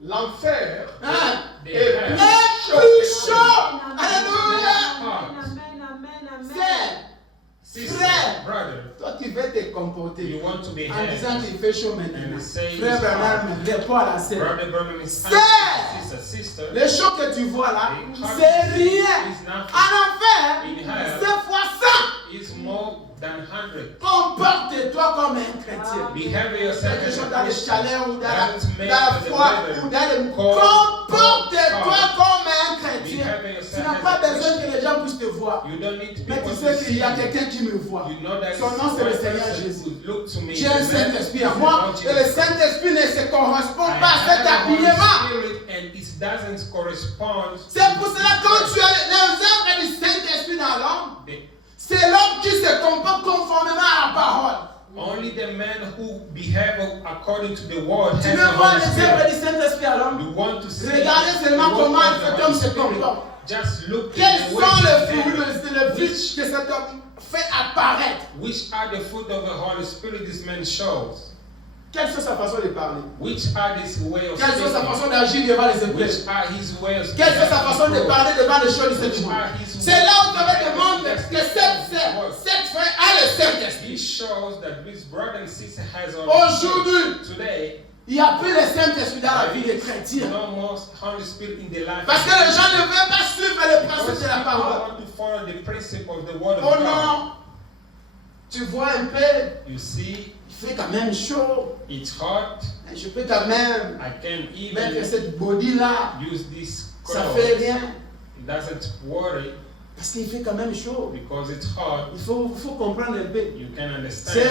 L'enfer Hein? They est have- Le plus chaud. Alléluia. Serre. Sister, Frère. brother, Toi, tu veux te comporter. you want to be En disant happy. qu'il fait chaud maintenant. And say Frère it's Branham répond à la serre. Brother Branham is Sir. asking sister. Le chaud que tu vois là, The hot c'est rien. is nothing. En enfer, In hell. c'est fois 100. Is more than 100. Comporte-toi comme un chrétien. Behave yourself Quelque as chose a dans les Christian. chaleurs ou dans Doesn't make la the foi weather ou dans les... cold, Comporte-toi hot. comme un chrétien. Behave Tu yourself n'as as pas a besoin Christian. que les gens puissent te voir. You don't need Mais people tu to sais see qu'il y a you. quelqu'un qui me voit. You know that Son nom, c'est le one Seigneur person Jésus. who look to me. J'ai un Saint-Esprit en moi et le Saint-Esprit ne se correspond I pas à cet have a Holy habillement. Spirit and it doesn't correspond. C'est pour cela que quand tu as les œuvres du Saint-Esprit dans l'homme, The- c'est l'homme qui se comporte conformément à la parole. Only the men who behave according to the word Tu has veux the voir Holy les œuvres Spirit. du Saint-Esprit à l'homme? You want to see Regardez seulement the comment work of cet the homme Holy se Spirit. comporte. Just look Quels at the way sont he les fruits, behaves. le fruit que cet homme fait apparaître? Which are the fruit of the Holy Spirit this man shows? Quelle est sa façon de parler? Which are his way of Quelle est sa speaking? façon d'agir devant les épreuves? Which are his way of Quelle est sa façon de speaking? parler devant les choses de Which ce monde? are his C'est là où tu ways te of demandes que cette frère a le He Saint-Esprit. shows that this brother and sister has all Aujourd'hui, today. il n'y a plus le Saint-Esprit dans la vie des chrétiens. No more Holy Spirit in the life. Parce que les gens ne veulent pas suivre les principes Because de la people parole. want to follow the principle of the word of Oh God. non! Tu vois un peu, You see, il fait quand même chaud. it's hot. Mais je peux quand même I can mettre even cette body-là. use this Ça clothes. fait rien. It doesn't worry Parce qu'il fait quand même chaud. because it's hot. Il faut comprendre un peu. You can understand.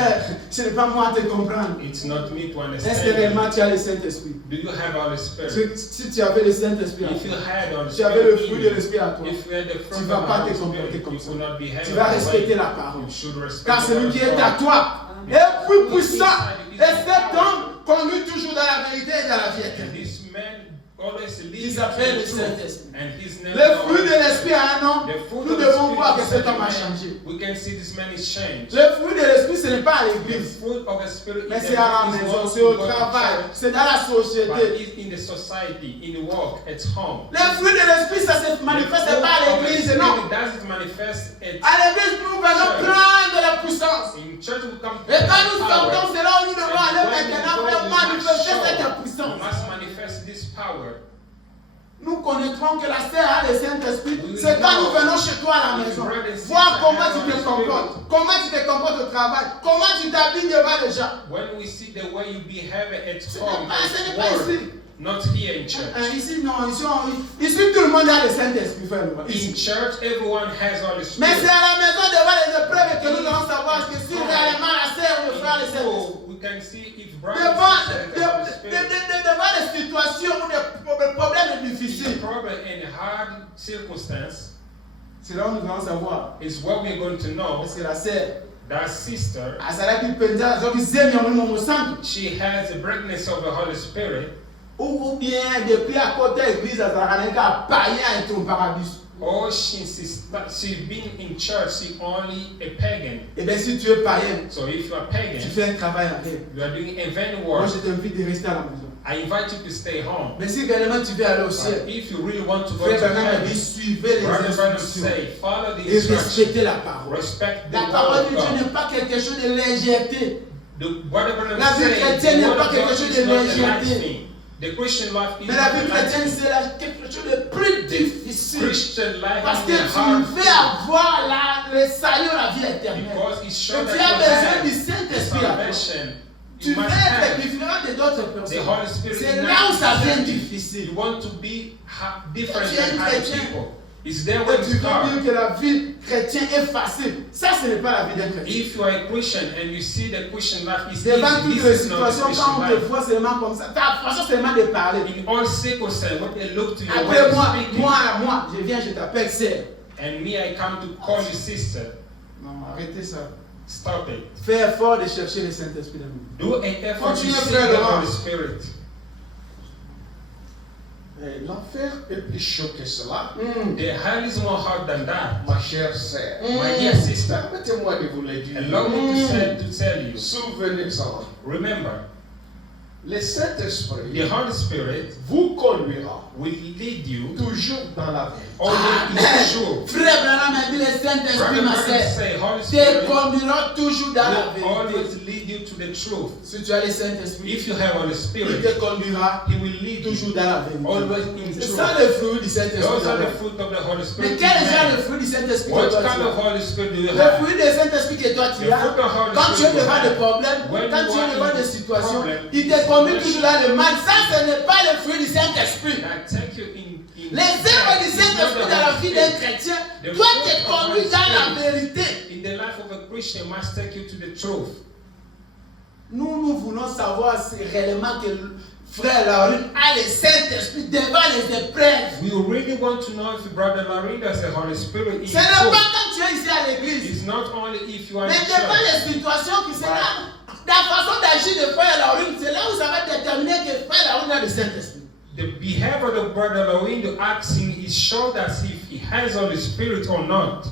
Ce n'est pas moi de comprendre. It's not me to Est-ce que understand. réellement tu as le Saint-Esprit? Do you have Holy Spirit? Si tu avais le Saint-Esprit en If you toi, had Holy tu avais le Spirit, fruit in de l'Esprit à you, toi, if you had the fruit tu of vas the pas Holy te comporter Spirit, comme you ça. will not behave Tu vas that respecter way. la parole. You should respect Car the celui word qui of est à God. toi est plus puissant. Et cet homme conduit toujours dans la vérité et dans la And vérité. this man always leads Il s'appelle le to the truth. Saint-Esprit. And his name Le is fruit de Holy l'Esprit a un nom. The fruit Nous of the devons voir que Spirit cet homme a is changé. we can see this man is changed. Le fruit de l'Esprit, ce n'est pas à The l'église. fruit of the Spirit Mais is c'est à la is maison, not c'est au to go to travail, church, c'est dans la but société. it's in the society, in the work, at home. Le fruit de l'Esprit, ça se manifeste pas à l'église, non. It doesn't manifest at À l'église, nous venons prendre de la puissance. in church. We come Et quand nous power. sortons, c'est là où nous devons aller maintenant faire manifester cette We puissance. must manifest this power. Nous connaîtrons que la sœur a le Saint-Esprit. C'est quand nous venons chez toi à la maison. Voir comment tu te comportes. Comment tu te comportes au travail. Comment tu t'habilles devant les gens. When we see the way you behave at Ce home, n'est at pas work, ici. not here in church. Ici, non. Ici, tout le monde a le Saint-Esprit. Frère. In Ici. church, everyone has Holy Mais Spirit. c'est à la maison devant les épreuves que nous allons savoir que si réellement la sœur ou le frère a le Saint-Esprit. So we can see if Devant, brothers and sisters have the Spirit. devant les situations ou des problèmes The difficiles. problem in hard circumstance C'est là où nous allons savoir. is what we're going to know. Parce que la sœur, That sister, she has the brightness of the Holy Spirit, ou bien depuis à côté l'église, ça n'a qu'à païen et ton paradis. or she's been in church, she's only a pagan. Eh bien, si tu es païen, So if you are tu pagan, fais un travail en paix. you are doing a vain Moi, work. je t'invite de rester à la maison. I invite you to stay home. Mais si réellement tu veux aller au But ciel, if you really want to go Frère to Branham dit heaven, suivez les Brother Branham instructions say, follow the et instructions. respectez la parole. Respect the La word parole de of Dieu God. n'est pas quelque chose de légèreté. What Branham La vie say, chrétienne the n'est word pas of quelque God chose is de not a légèreté. light thing. The Christian life is Mais la not vie a light chrétienne, thing. c'est quelque chose de plus difficile. Christian life Parce que is a hard tu veux thing. avoir le salut, la vie éternelle. Because it's sure Et that tu you as besoin have du the Saint-Esprit à toi. salvation. Tu You veux must être have différent des autres the personnes. Holy Spirit. C'est in là où ça devient yourself. difficile. You want to be different Tu es than un other chrétien. people. It's there Et when tu you veux start. dire que la vie chrétienne est facile. Ça, ce n'est pas la vie d'un chrétien. If you are a Christian and you see the Christian life is Devant easy, toutes les this is not the situations, Christian quand on te life. voit seulement comme ça, ta façon seulement de parler. In all circumstances, when they look to you, Après when moi, you're speaking, moi, je viens, je t'appelle sœur. and me, I come to call you sister. Non, arrêtez ça. Stop it. Fais effort de chercher le Saint-Esprit dans nous. Do an effort to Continue, seek frère the Laurent. Holy Spirit. L'enfer est plus chaud que cela, The hell is more hard than that. ma chère sœur. My dear sister, Permettez-moi de vous le dire. allow me to tell you. Souvenez-en, Remember, le Saint-Esprit the Holy Spirit vous conduira will lead you toujours dans la vie. always is true. Frère Branham a dit le Saint-Esprit, Brother ma Branham sœur, say, Holy te Spirit conduira toujours dans la will vérité. always lead you to the truth. Si tu as le Saint-Esprit, If you have Holy il Spirit, te conduira He will lead toujours you dans la vérité. always in C'est truth. ça le fruit du Saint-Esprit. Those are the d'abord. fruit of the Holy Mais Spirit. quel est in le man. fruit du Saint-Esprit What que toi kind tu of as? Holy Spirit do you Le have? fruit du Saint-Esprit que toi tu The as, fruit of Holy quand tu es Spirit you devant des have. problèmes, When quand you tu es are devant in des situations, problem, il te conduit toujours dans le mal. Ça, ce n'est pas le fruit du Saint-Esprit. I take you in Les œuvres du Saint-Esprit dans la vie d'un chrétien doivent te conduire dans la vérité. In the life of a Christian must take you to the truth. Nous voulons savoir si réellement que frère Laurine a le Saint-Esprit devant les épreuves. We really want to know if Brother Larry has the Holy Spirit in Ce n'est pas truth. quand tu es ici à l'église, It's not only if you are in mais devant church. les situations qui sont là. La façon d'agir de frère Laurine, c'est là où ça va déterminer que frère Laurine a le Saint-Esprit. The behavior of Brother Larry to acting is shown as if he has Holy Spirit or not.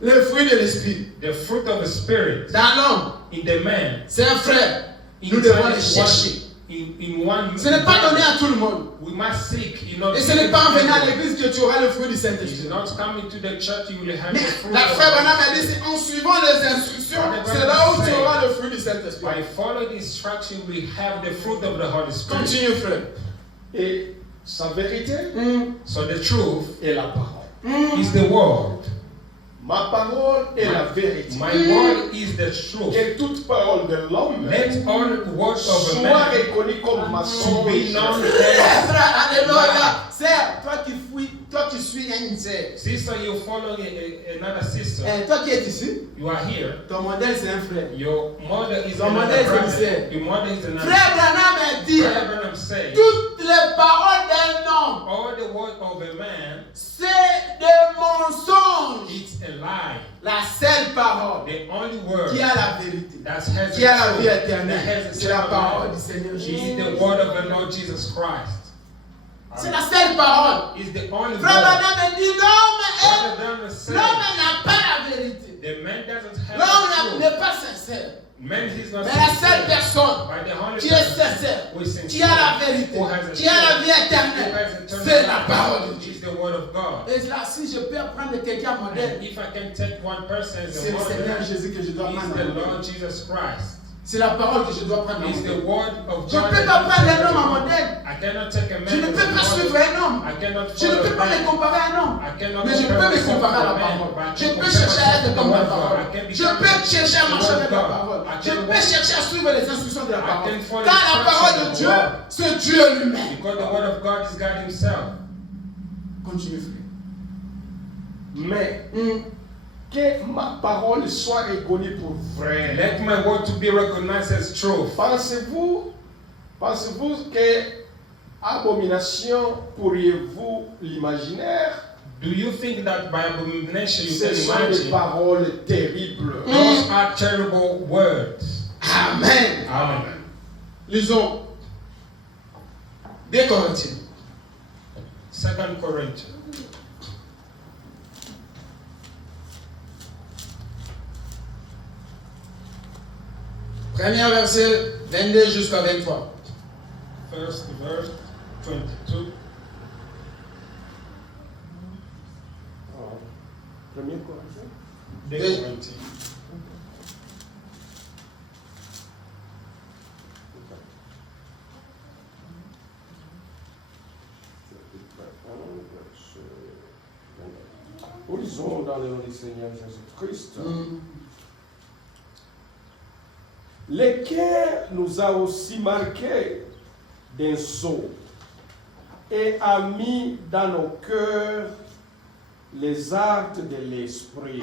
Le fruit de l'Esprit The fruit of the Spirit dans l'homme, in the man. c'est un frère. Nous devons le chercher. In one. Ce n'est pas donné à tout le monde. We must seek. You know, Et ce n'est pas en venant à l'église que tu auras le fruit du It's Saint-Esprit. not coming to the church you will have Mais the fruit la of frère the Branham a dit, c'est en suivant les instructions, c'est là où tu auras le fruit du Saint-Esprit. By following the instruction, we have the fruit of the Holy Spirit. Continue, frère. Et sa vérité So the truth est la parole. is the word. Ma parole est la vérité. My word is the truth. Que toute parole de l'homme Let all words of a soit man reconnue comme to be mensonge. known Eh, as. frère, alléluia. Sœur, toi qui suis une sœur. Sister, you follow another sister. Eh, toi qui es ici, You are here. ton modèle c'est un frère. Your mother is Ton another modèle, c'est brother. Michel. Your mother is another. Frère Branham a dit, Brother Branham said, toutes les paroles d'un homme, all the word of a man, c'est des mensonges. it's a lie. La seule parole The only word qui a la vérité, that has qui a la the vie truth, that éternelle, has the c'est la parole du life, Seigneur is Jésus. the word of the Lord Jesus Christ. C'est la seule parole. Is the only Frère word. Branham a dit, Brother Branham said, l'homme n'a pas la vérité. the man doesn't have L'homme the truth. n'est pas sincère. Man is not Mais la seule sincere. personne By the Holy qui est Spirit, sincère, who is sincere, qui a la vérité, who has a qui a la truth, vie who éternelle, has eternal c'est la life, parole de Dieu. is the word of God. Et là, si je peux prendre quelqu'un modèle, And if I can take one person as c'est a le Seigneur model, Jésus que je dois is prendre. the Lord Jesus Christ. C'est la parole que je dois prendre. Is the word of Je God. ne peux pas prendre un homme en modèle. I cannot take a man Je ne as peux a pas suivre model. un homme. I cannot Je ne follow peux a pas man. me comparer à un homme. I cannot Mais je peux compare me myself comparer à to la a man, parole. but I Je can peux compare chercher à myself être to comme the la word of God. parole. I can Je become peux chercher à marcher the avec word la of parole. God. I Je can peux walk chercher à suivre les instructions de la I parole. can follow Car la the parole de instructions Dieu, of God. c'est Dieu lui-même. Because the word of God is God himself. Continue, frère. Mais que ma parole soit reconnue pour vraie. Let my word to be recognized as truth. Pensez-vous que abomination pourriez-vous l'imaginaire? Do you think that by abomination you Ce can sont des imagine? paroles terribles. Those are terrible words. Amen. Amen. Lisons 2 Corinthiens. 2 Corinthians. Premier verset 22 jusqu'à 23. first verse 22. Premier Corinthiens. Des Oui. Corinthiens. Où lisons dans le nom du Seigneur Jésus-Christ, lequel nous a aussi marqués d'un sceau et a mis dans nos cœurs les arts de l'esprit.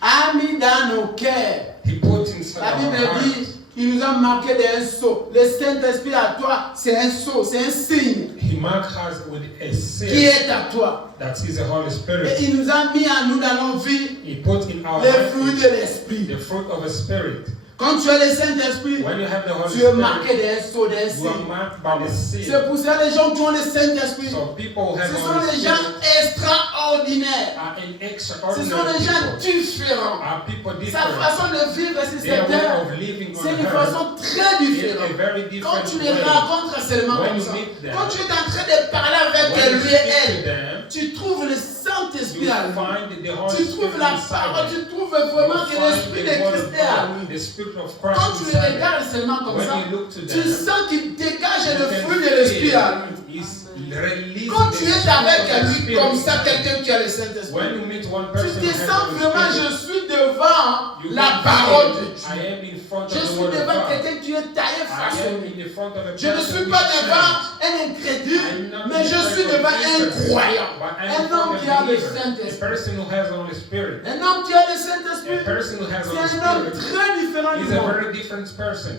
Amis dans nos cœurs. He put inside La our Bible hearts. dit, il nous a marqué d'un sceau. Le Saint-Esprit à toi, c'est un sceau, c'est un signe He marked us with a qui seal est à toi. that is the Holy Et Spirit. il nous a mis à nous dans nos vies He put in our les fruits lives de l'Esprit. the fruit of the Spirit. Quand tu as le Saint-Esprit, When you have the Holy tu es Spirit, marqué d'un sceau, d'un you are signe. marked by the seal. C'est pour ça que les gens qui ont le Saint-Esprit, So people who have ce the sont Holy des gens Spirit extraordinaires. are an Ce sont des extraordinary gens people. différents. Are people Sa different. façon de vivre sur Their cette way terre, of living c'est on une earth façon très is a différente. very Quand different tu les way. rencontres seulement When comme you ça, meet them, quand tu es en train de parler avec When you lui et speak to elle, them, tu trouves le Saint-Esprit you à lui. find the Holy Tu Spirit trouves la parole, inside you. tu trouves vraiment que You l'Esprit find de the word Christ of est à God, lui. the Spirit of Quand Christ tu les inside you. regardes seulement comme When ça, you look to tu them, sens qu'il dégage you le can fruit de l'Esprit à lui. feel He's releasing Quand the tu es Spirit avec of the lui Spirit comme ça, inside you. quelqu'un qui a le Saint-Esprit, When you meet one tu person te who has sens the vraiment, Spirit, je suis devant you la can parole de feel, I Dieu. am in front Je of the suis Word of devant God. quelqu'un qui est taillé, I am façonné. in the front of a Je ne person suis who pas is devant changed. un incrédule, I'm not mais je in suis front of devant un people, croyant. but I'm in Un front homme of qui a le believer, a Saint-Esprit. person who has the Holy Spirit. Un homme qui a le A Saint-Esprit, person who has the Holy c'est un homme Spirit très différent is du a monde. very different person.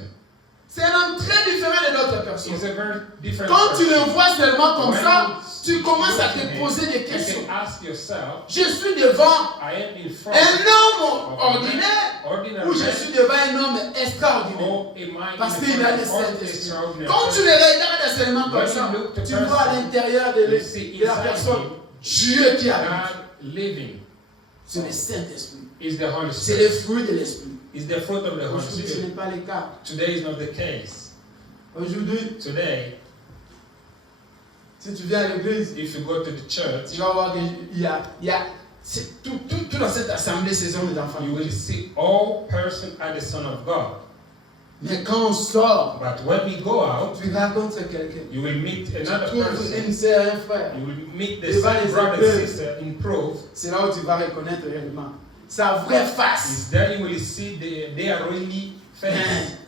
C'est un homme très différent de d'autres personnes. He's a very different Quand tu person. le vois seulement comme When ça, you tu commences à look te at him, poser des you questions. can ask yourself, Je suis devant I am in front un homme of ordinaire ordinary ou je man, suis devant un homme extraordinaire. or am I Parce in qu'il front a le of Saint-Esprit. extraordinary Quand tu person? le regardes seulement comme When ça, you look to tu vois à person, l'intérieur de you see la inside personne him Dieu qui habite. God living. C'est le Saint-Esprit. Is the Holy C'est le Spirit. fruit de l'Esprit. Is the fruit of the Holy Aujourd'hui, ce n'est Spirit. pas le cas. Today is not the case. Aujourd'hui, Today, si tu viens à l'église, if you go to the church, tu vas voir qu'il y a tout dans cette assemblée, ce sont des enfants. you will see all persons are the Son of God. Mais quand on sort, But when we go out, tu rencontres quelqu'un. you will meet Tu another trouves person. une sœur, un frère. You will meet the Et va same les brother appeler. and sister in proof. C'est là où tu vas reconnaître réellement sa vraie face, Is there you will see they are really face.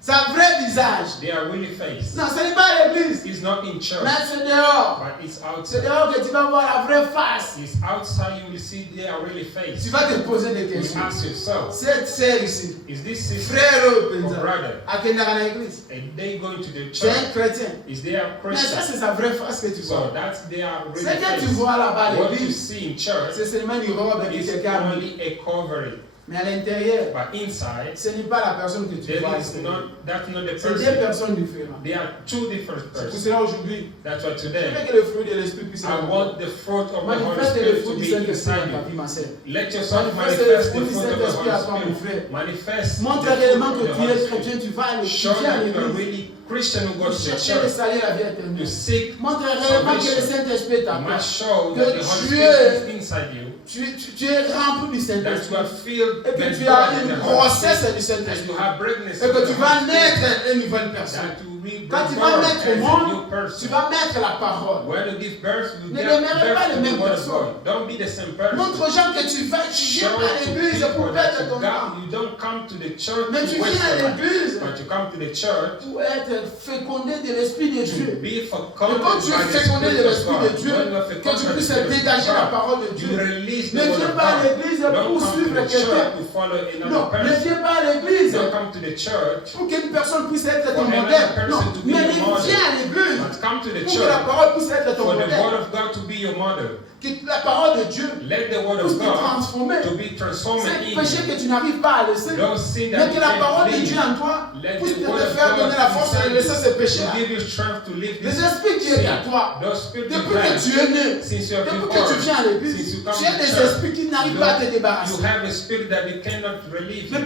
sa vraie visage. They are really face. Non, ce n'est pas à l'église, It's not in church, mais c'est dehors. but it's C'est outside. dehors que tu vas voir la vraie face. It's outside you will see they are really face. Tu vas te poser des You questions. ask yourself, Cette sœur ici, is this sister frère or Penza, brother? à Kendara à l'église, Are they going to the c'est un church? chrétien. Is they a Mais ça, Christian? c'est sa vraie face que tu So vois. that's they are really Ce que tu face. vois là-bas à What you l'église, see in church c'est seulement une robe que is quelqu'un a mis. only a covering. Mais à l'intérieur, But inside, ce n'est pas la personne que tu there vois. is not, that's not the C'est deux person. personnes différentes. They are two different C'est pour persons. cela aujourd'hui, That's why je today, veux que le fruit de l'esprit puisse I être want the fruit of the Holy manifeste le Spirit fruit to du be Saint-Esprit inside dans ta you. vie, ma sœur. Let yourself Manifeste le manifest the fruit du fruit of the Saint-Esprit à toi, mon Holy Spirit. frère. Manifest Montre the réellement fruit que of the tu es Holy chrétien, Spirit. tu vas à l'église, Show tu viens à that you are l'église. really Christian who Tu goes to the cherches le church. salut, la vie To éternelle. seek Montre réellement que le salvation. Saint-Esprit est à You toi. must show Que that the Holy tu Spirit is inside you. Tu es rempli du That you Saint-Esprit. are filled Et que with tu as God in une the Holy grossesse Spirit. du That Saint-Esprit. you have pregnancy Et of que the tu vas Holy Spirit. naître une nouvelle personne. That you will be Quand tu born vas as naître au a new monde, tu person. vas mettre la parole. When you give birth, you Ne give demeurez pas les birth to mêmes the word of personnes. God. Don't be the same person. Montre aux gens que tu vas, tu viens Show à to l'église pour people that perdre ton temps. you don't come to the church Mais tu to waste viens à your life, l'église but you come to the church pour être fécondé de l'Esprit de to Dieu. be Et fecunded quand tu by es the fécondé de Spirit of l'Esprit de God. Dieu, When you are que fecunded tu by the puisses Spirit of dégager la God, parole de you Dieu. release the Ne word viens of pas à God. l'église Don't pour come to suivre the quelqu'un. church to follow Non, another ne person. viens pas à l'église Don't come to the church, pour qu'une personne puisse être ton For another modèle. person Non, to be mais your model. viens à l'église but come to the pour que la church parole puisse être ton for the word modèle. of God to be your model. Que la parole de Dieu Let the word puisse of te God transformer. to be transformed C'est in péché you. que tu n'arrives pas à laisser. Don't see Mais that que you la parole can't de Dieu live. en toi Let puisse the te word of faire God donner la force de inside laisser ce you péché-là. to give you strength to live Les this esprits qui est à sin. toi, Those spirits you depuis que have, tu es né, since you have been depuis que tu born, viens à since l'église, you come tu as to des church, esprits qui n'arrivent pas à te débarrasser. you have a spirit that you cannot relieve. Le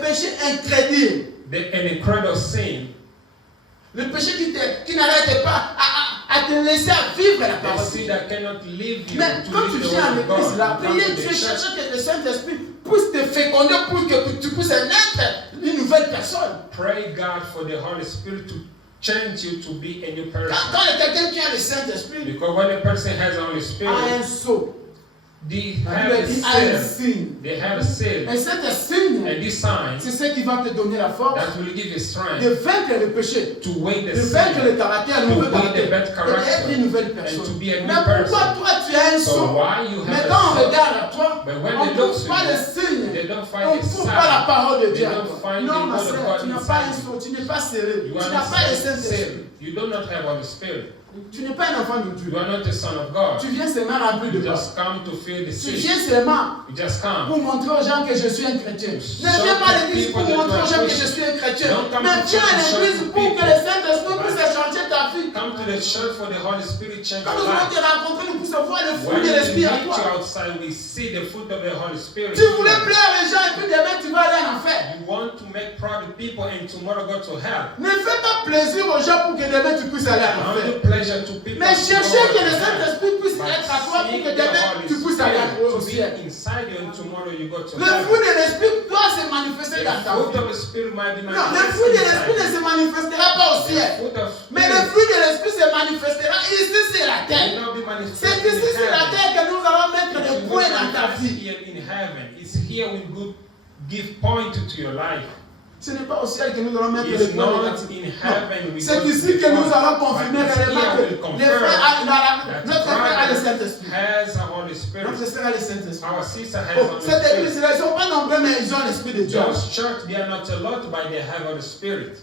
péché incrédule, an incredible sin. Le péché qui n'arrête pas à te laisser à vivre la The parole. sin that cannot leave you Mais to quand tu live the viens à word of l'église, God. la You come prière, to tu the veux church. chercher que le Saint-Esprit puisse te féconder pour que tu puisses naître une nouvelle personne. Pray God for the Holy Spirit to change you to be a new person. Quand il y a quelqu'un qui a le Saint-Esprit, Because when a person has the Holy a un Spirit, sceau. they La have Bible a dit a un seal. signe. They have a seal. Et cet signe, And this sign c'est ce qui va te donner la force that will give you de strength vaincre le péché, to weigh the de vaincre sin, le caractère, le to mauvais weigh the caractère, bad et character, d'être une nouvelle and to personne. be a Mais new pourquoi person. toi tu as un So sceau? why you Mais have quand on a seal? regarde à toi, But when on they ne look trouve to pas le you, signe. they don't On find ne the trouve pas la sign. parole de They Dieu. à don't toi. find Non, the ma word of soeur, God tu n'as pas un inside sceau, tu n'es pas scellé, You tu are n'as not pas le Saint-Esprit. sealed. You do not have Holy Spirit. Tu n'es pas un enfant de Dieu. You are not the son of God. Tu viens seulement rempli de You grâce. just come to feel the Tu sin. viens seulement You just come. pour montrer aux gens que je suis un chrétien. Ne Show viens pas à the l'église pour people that montrer aux you gens are que je suis un chrétien. Don't come Mais to viens à church to show l'église the pour que people. le Saint-Esprit puisse changer ta vie. Come to the church for the Holy Spirit change Quand your nous allons life. te rencontrer, nous puissions voir le When fruit de we l'Esprit à meet you toi. outside, we see the fruit of the Holy Spirit. Tu voulais plaire les gens et puis demain tu vas aller en enfer. You want to make proud of people and tomorrow go to hell. Ne fais pas plaisir aux gens pour que demain tu puisses aller en Only enfer. pleasure to people. Mais to cherchez go que to le hell. Saint-Esprit puisse But être à toi pour seek que the demain Holy tu puisses aller Spirit au to ciel. be inside you and tomorrow you go to Le heaven. fruit de l'Esprit doit se manifester dans The ta fruit vie. of the Spirit might be Non, le manifested fruit de l'Esprit ne inside se manifestera pas au you. ciel. The fruit of Mais le fruit de l'Esprit se manifestera ici sur la will terre. not be C'est manifested ici sur la in heaven. terre que nous allons mettre It des will points dans ta manifest vie. here in heaven. It's here we good give point to your life. Ce n'est pas au ciel que nous allons mettre les It's points dans not ta vie. in heaven we C'est go to ici que the nous point. allons But confirmer it's réellement here que we les confirm frères that notre frère a le the Saint-Esprit. brother has a Holy Spirit. Notre sœur a le Saint-Esprit. Our sister has Oh, Holy cette Spirit. église, ils ne sont pas nombreux, mais ils ont l'Esprit de Dieu. Those church, they are not a lot, but they have Holy Spirit.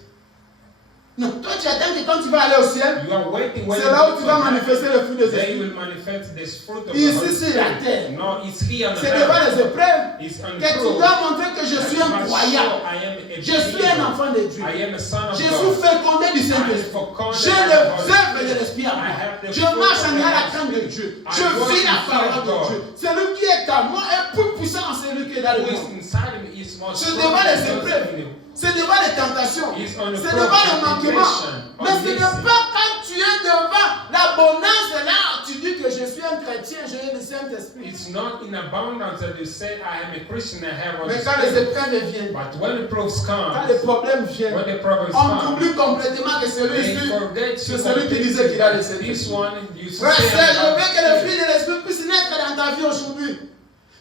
Non, toi tu attends que quand tu vas aller au ciel, You are waiting when c'est là où tu vas manifester le fruit des They esprits. will manifest this fruit of the Ici Holy sur la Spirit. terre. No, it's here on the C'est devant earth. les épreuves It's on que tu proof. dois montrer que je suis un Must croyant. show I am a Je suis un believer. enfant de Dieu. I am a son of Je God. suis fécondé du I am Saint-Esprit. fecunded J'ai by les the Holy œuvres de Spirit. l'Esprit en I moi. have the Je fruit marche of en the la Holy crainte de Spirit. Dieu. I Je walk vis la in fear parole of de God. Dieu. Celui qui est à moi est plus puissant que celui qui est dans le Who monde. is inside of me is more C'est strong devant les than those épreuves. in you. C'est devant les tentations. He's on the C'est cross, devant le manquement. temptation, Mais ce n'est on pas quand tu es devant la bonance là, tu dis que je suis un chrétien, j'ai le Saint-Esprit. It's not in abundance that you say I am a Christian, I have Holy Mais quand les Spirit. épreuves viennent, But when the proofs quand come, les problèmes viennent, when the problems on come, oublie complètement que they celui-ci, forget c'est you celui qui disait qu'il a le This Saint-Esprit. one, you Frère, say je I'm veux que le a fruit de l'Esprit puisse naître dans ta vie aujourd'hui.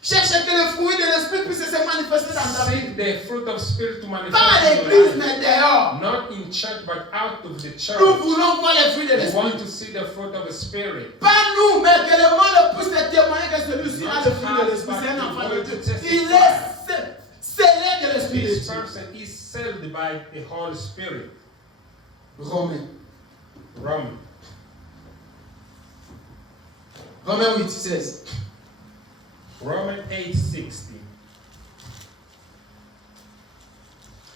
Cherche que le fruit de l'Esprit puisse se manifester dans ta vie. Seek the fruit of spirit to Pas à manifest in l'église, your life. mais dehors. Not in church, but out of the church. Nous voulons voir le fruit de We l'Esprit. want to see the fruit of the spirit. Pas nous, mais que le monde puisse témoigner que celui-ci a Not le fruit de us, l'Esprit. but C'est un the enfant de word Dieu. to testify. Il est scellé de l'Esprit de This Dieu. person is sealed by the Holy Spirit. Romains. Roman. Romains 8, 16. Romans 8:60.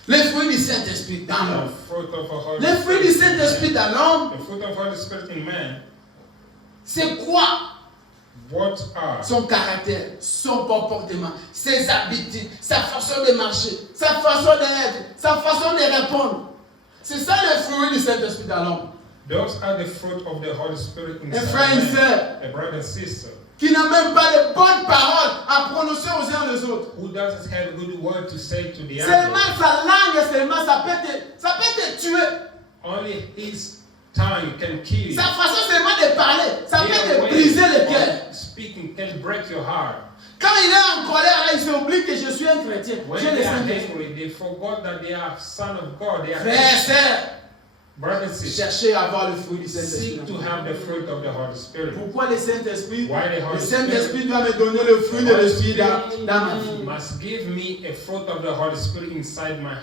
Le fruit du Saint-Esprit dans The l'homme. fruit of a Holy Le fruit du Spirit. Saint-Esprit dans l'homme, The fruit of Holy Spirit in man. c'est quoi? What are Son caractère, son comportement, ses habitudes, sa façon de marcher, sa façon d'être, sa façon de répondre. C'est ça le fruit du Saint-Esprit dans l'homme. those are the fruit of the Holy Spirit Un inside frère et une man. sœur A brother and sister qui n'a même pas de bonnes paroles à prononcer aux uns aux autres. who doesn't have a good word to say to the Seulement other. sa langue, seulement ça peut te tuer. Only his tongue can kill you. Sa façon seulement de parler, ça peut Their te way briser le cœur. of speaking can break your heart. Quand il est en colère, là, il s'oublie que je suis un chrétien. When J'ai le they are Saint-Esprit. angry, they forgot that they are son of God. They are Frères, sœurs, brothers and sisters. cherchez à avoir le fruit du Saint-Esprit. Seek to have the fruit of the Holy Spirit. Pourquoi le Saint-Esprit? Why the Le Holy Saint-Esprit Spirit? doit me donner le fruit de The Holy l'Esprit Spirit dans ma vie. must give me a fruit of the Holy Spirit inside my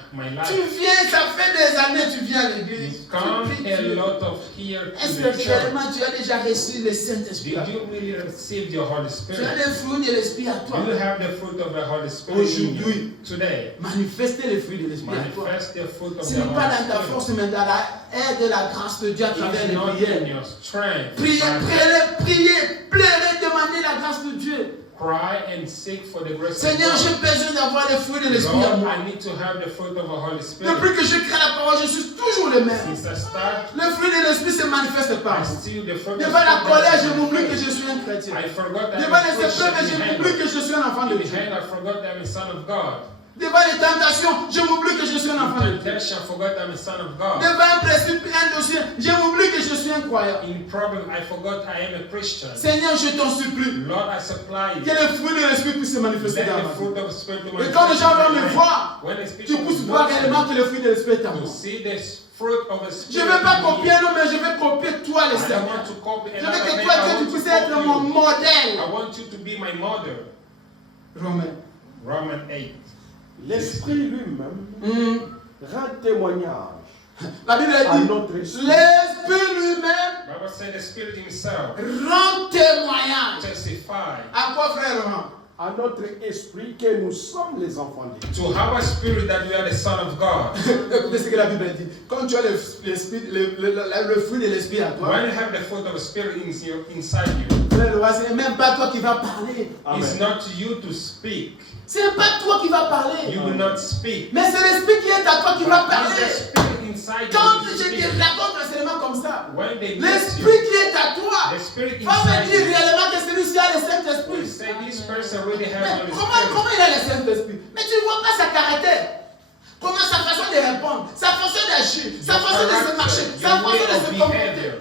Tu life. viens, ça fait des années tu viens à l'église. You come Tu pries a Dieu. lot of here Est-ce to que the church. réellement tu as déjà reçu le Saint-Esprit? Did you really receive your Holy Tu as Spirit? le fruit de l'Esprit à toi. Do you have the fruit of the Holy Spirit in Aujourd'hui. you today? Manifester le fruit de l'Esprit à toi. Manifest the fruit of Ce the n'est pas Holy dans ta Spirit. force, mais dans la aide et la grâce de Dieu à travers It's les not prières. in your strength. Priez, but priez, priez, pleurez, demandez la grâce de Dieu. Cry and seek for the grace of Seigneur, j'ai God. besoin d'avoir les fruits de l'esprit en Lord, moi. I need to have the fruit of the Holy Spirit. Depuis que j'écris la parole, je suis toujours le même. Since I start, Le fruit de l'esprit se manifeste par I moi. still the fruit of Devant la colère, je m'oublie que the je suis un chrétien. I forgot that Devant I'm a les épreuves, je Christian. m'oublie que je suis un enfant de In Dieu. the hand, I forgot that I'm a son of God. Devant les tentations, je m'oublie que je suis un enfant de In Dieu. temptation, I forgot that I'm a son of God. Devant un principe, un dossier, je m'oublie que je suis un croyant. In problem, I forgot I am a Christian. Seigneur, je t'en supplie. Lord, I supply Que you. le fruit de l'esprit puisse se manifester Let dans the ma vie. fruit of the Spirit to Et quand les gens vont me manifest. voir, When the tu people puisses will voir look réellement at que le fruit de l'esprit est en you, moi. to see the fruit of the Je Spirit. ne veux pas in copier you. un homme, mais je veux copier toi, le I don't Seigneur. want to copy Je veux another que man. toi, I Dieu, tu want to puisses être copy mon you. modèle. I want you to be my model. Romain. Romans 8. L'Esprit lui-même rend témoignage La Bible à dit, notre esprit. l'esprit lui-même Bible said the Spirit himself rend témoignage. testify. À quoi, frère Romain? À notre esprit que nous sommes les enfants de Dieu. To our spirit that we are the son of God. Écoutez ce que la Bible dit. Quand tu as l'esprit, le fruit de l'esprit à toi, When you have the fruit of the Spirit inside you, frère Romain, ce n'est même pas toi qui vas parler. it's Amen. not you to speak. Ce n'est pas toi qui vas parler. You will not speak. Mais c'est l'esprit qui est à toi qui va But it's parler. the Spirit inside Quand you je to speak. te raconte un élément comme ça, When they meet l'esprit you, qui est à toi the Spirit va me inside dire you, réellement que celui-ci a le will Saint-Esprit. say this person really has Mais Holy comment Spirit. il a le Saint-Esprit? Mais tu ne vois pas sa caractère. Comment sa façon de répondre, sa façon d'agir, sa Your façon de se marcher, character, sa your façon way de se of comporter. behavior.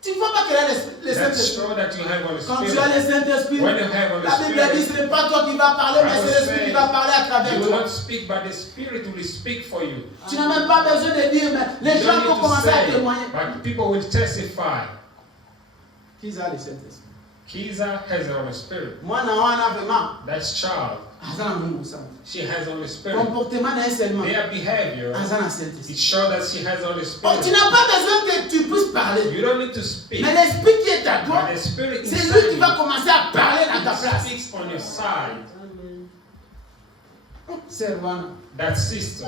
Tu ne vois pas qu'il a le That's Saint-Esprit. sure that you have Holy Quand tu as Spirit. le Saint-Esprit, When you have Holy la Bible dit Spirit, ce n'est pas toi qui vas parler, mais c'est l'Esprit qui va parler à travers you will toi. not speak, but the Spirit will speak for you. Tu n'as même pas besoin de dire, mais les You gens don't vont need to commencer à say, témoigner. but people will testify. Qui a le Saint-Esprit? Kiza has the Holy Spirit. Moi, non, on a vraiment. That's child. Azana Mungu sana. She has Holy Spirit. Comportement n'est seulement. Their behavior, Azana Saint-Esprit. it shows that she has Holy Oh, tu Spirit. n'as pas besoin que tu puisses parler. You don't need to speak. Mais l'esprit qui est à toi, But the Spirit c'est inside lui qui va you, commencer à parler à ta it place. speaks on your side. C'est Rwanda. That sister,